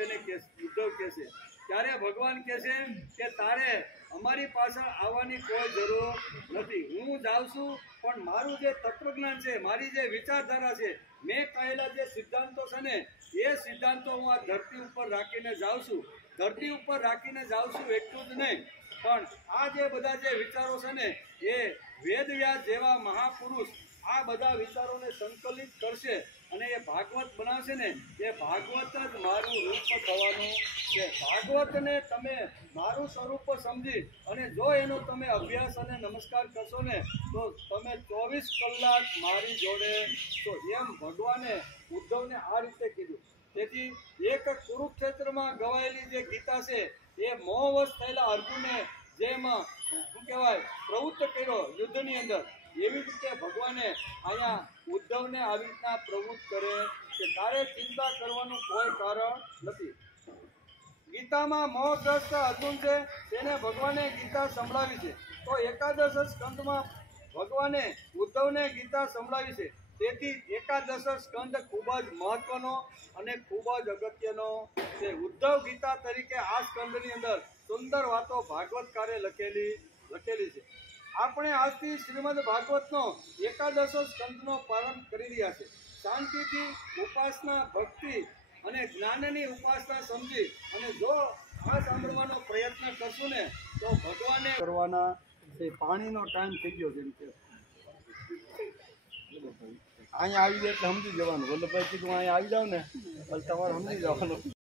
કહે છે ત્યારે ભગવાન કહે છે કે તારે અમારી પાછળ આવવાની કોઈ જરૂર નથી. હું જાઉં છું પણ મારું જે તત્વજ્ઞાન છે, મારી જે વિચારધારા છે, મેં કહેલા જે સિદ્ધાંતો છે ને એ સિદ્ધાંતો હું આ ધરતી ઉપર રાખીને જાઉં છું. ધરતી ઉપર રાખીને જાઉં છું એટલું જ નહીં, પણ આ જે બધા જે વિચારો છે ને એ વેદવ્યાસ જેવા મહાપુરુષ આ બધા વિચારોને સંકલિત કરશે અને એ ભાગવત બનાવશે ને એ ભાગવત જ મારું રૂપ થવાનું છે. ભાગવતને તમે મારું સ્વરૂપ સમજી અને જો એનો તમે અભ્યાસ અને નમસ્કાર કરશો ને તો તમે 24 કલાક મારી જોડે છો. એમ ભગવાને ઉદ્ધવને આ રીતે કીધું. તેથી એક કુરુક્ષેત્રમાં ગવાયેલી જે ગીતા છે એ મોહવશ થયેલા અર્જુને જેમાં શું કહેવાય પ્રવૃત્ત કર્યો યુદ્ધની અંદર, એવી રીતે ભગવાને અહીંયા ઉદ્ધવને આવી રીતના પ્રવૃત્ત કરે કે તારે ચિંતા કરવાનું કોઈ કારણ નથી. ગીતામાં મોહગ્રસ્ત અર્જુન છે તેને ભગવાને ગીતા સંભળાવી છે. તો એકાદશ સ્કંદમાં ભગવાને ઉદ્ધવને ગીતા સંભળાવી છે. તેથી એકાદશ સ્કંદ ખૂબ જ મહત્વનો અને ખૂબ જ અગત્યનો છે. ઉદ્ધવ ગીતા તરીકે આ સ્કંદની અંદર સુંદર વાતો ભાગવતકારે લખેલી છે. આપણે આજથી શ્રીમદ ભાગવતનો એકાદશ સ્કંદનો પ્રારંભ કરી રહ્યા છે. શાંતિથી ઉપાસના, ભક્તિ અને જ્ઞાનની ઉપાસના સમજી અને જો આ સાંભળવાનો પ્રયત્ન કરશું ને તો ભગવાને કરવાના છે. પાણીનો ટાઈમ થઈ ગયો જેમ કે અહીંયા આવી જાય એટલે સમજી જવાનું. વલ્લભભાઈ કીધું અહીંયા આવી જાવ ને એટલે તમારે સમજી જવાનું.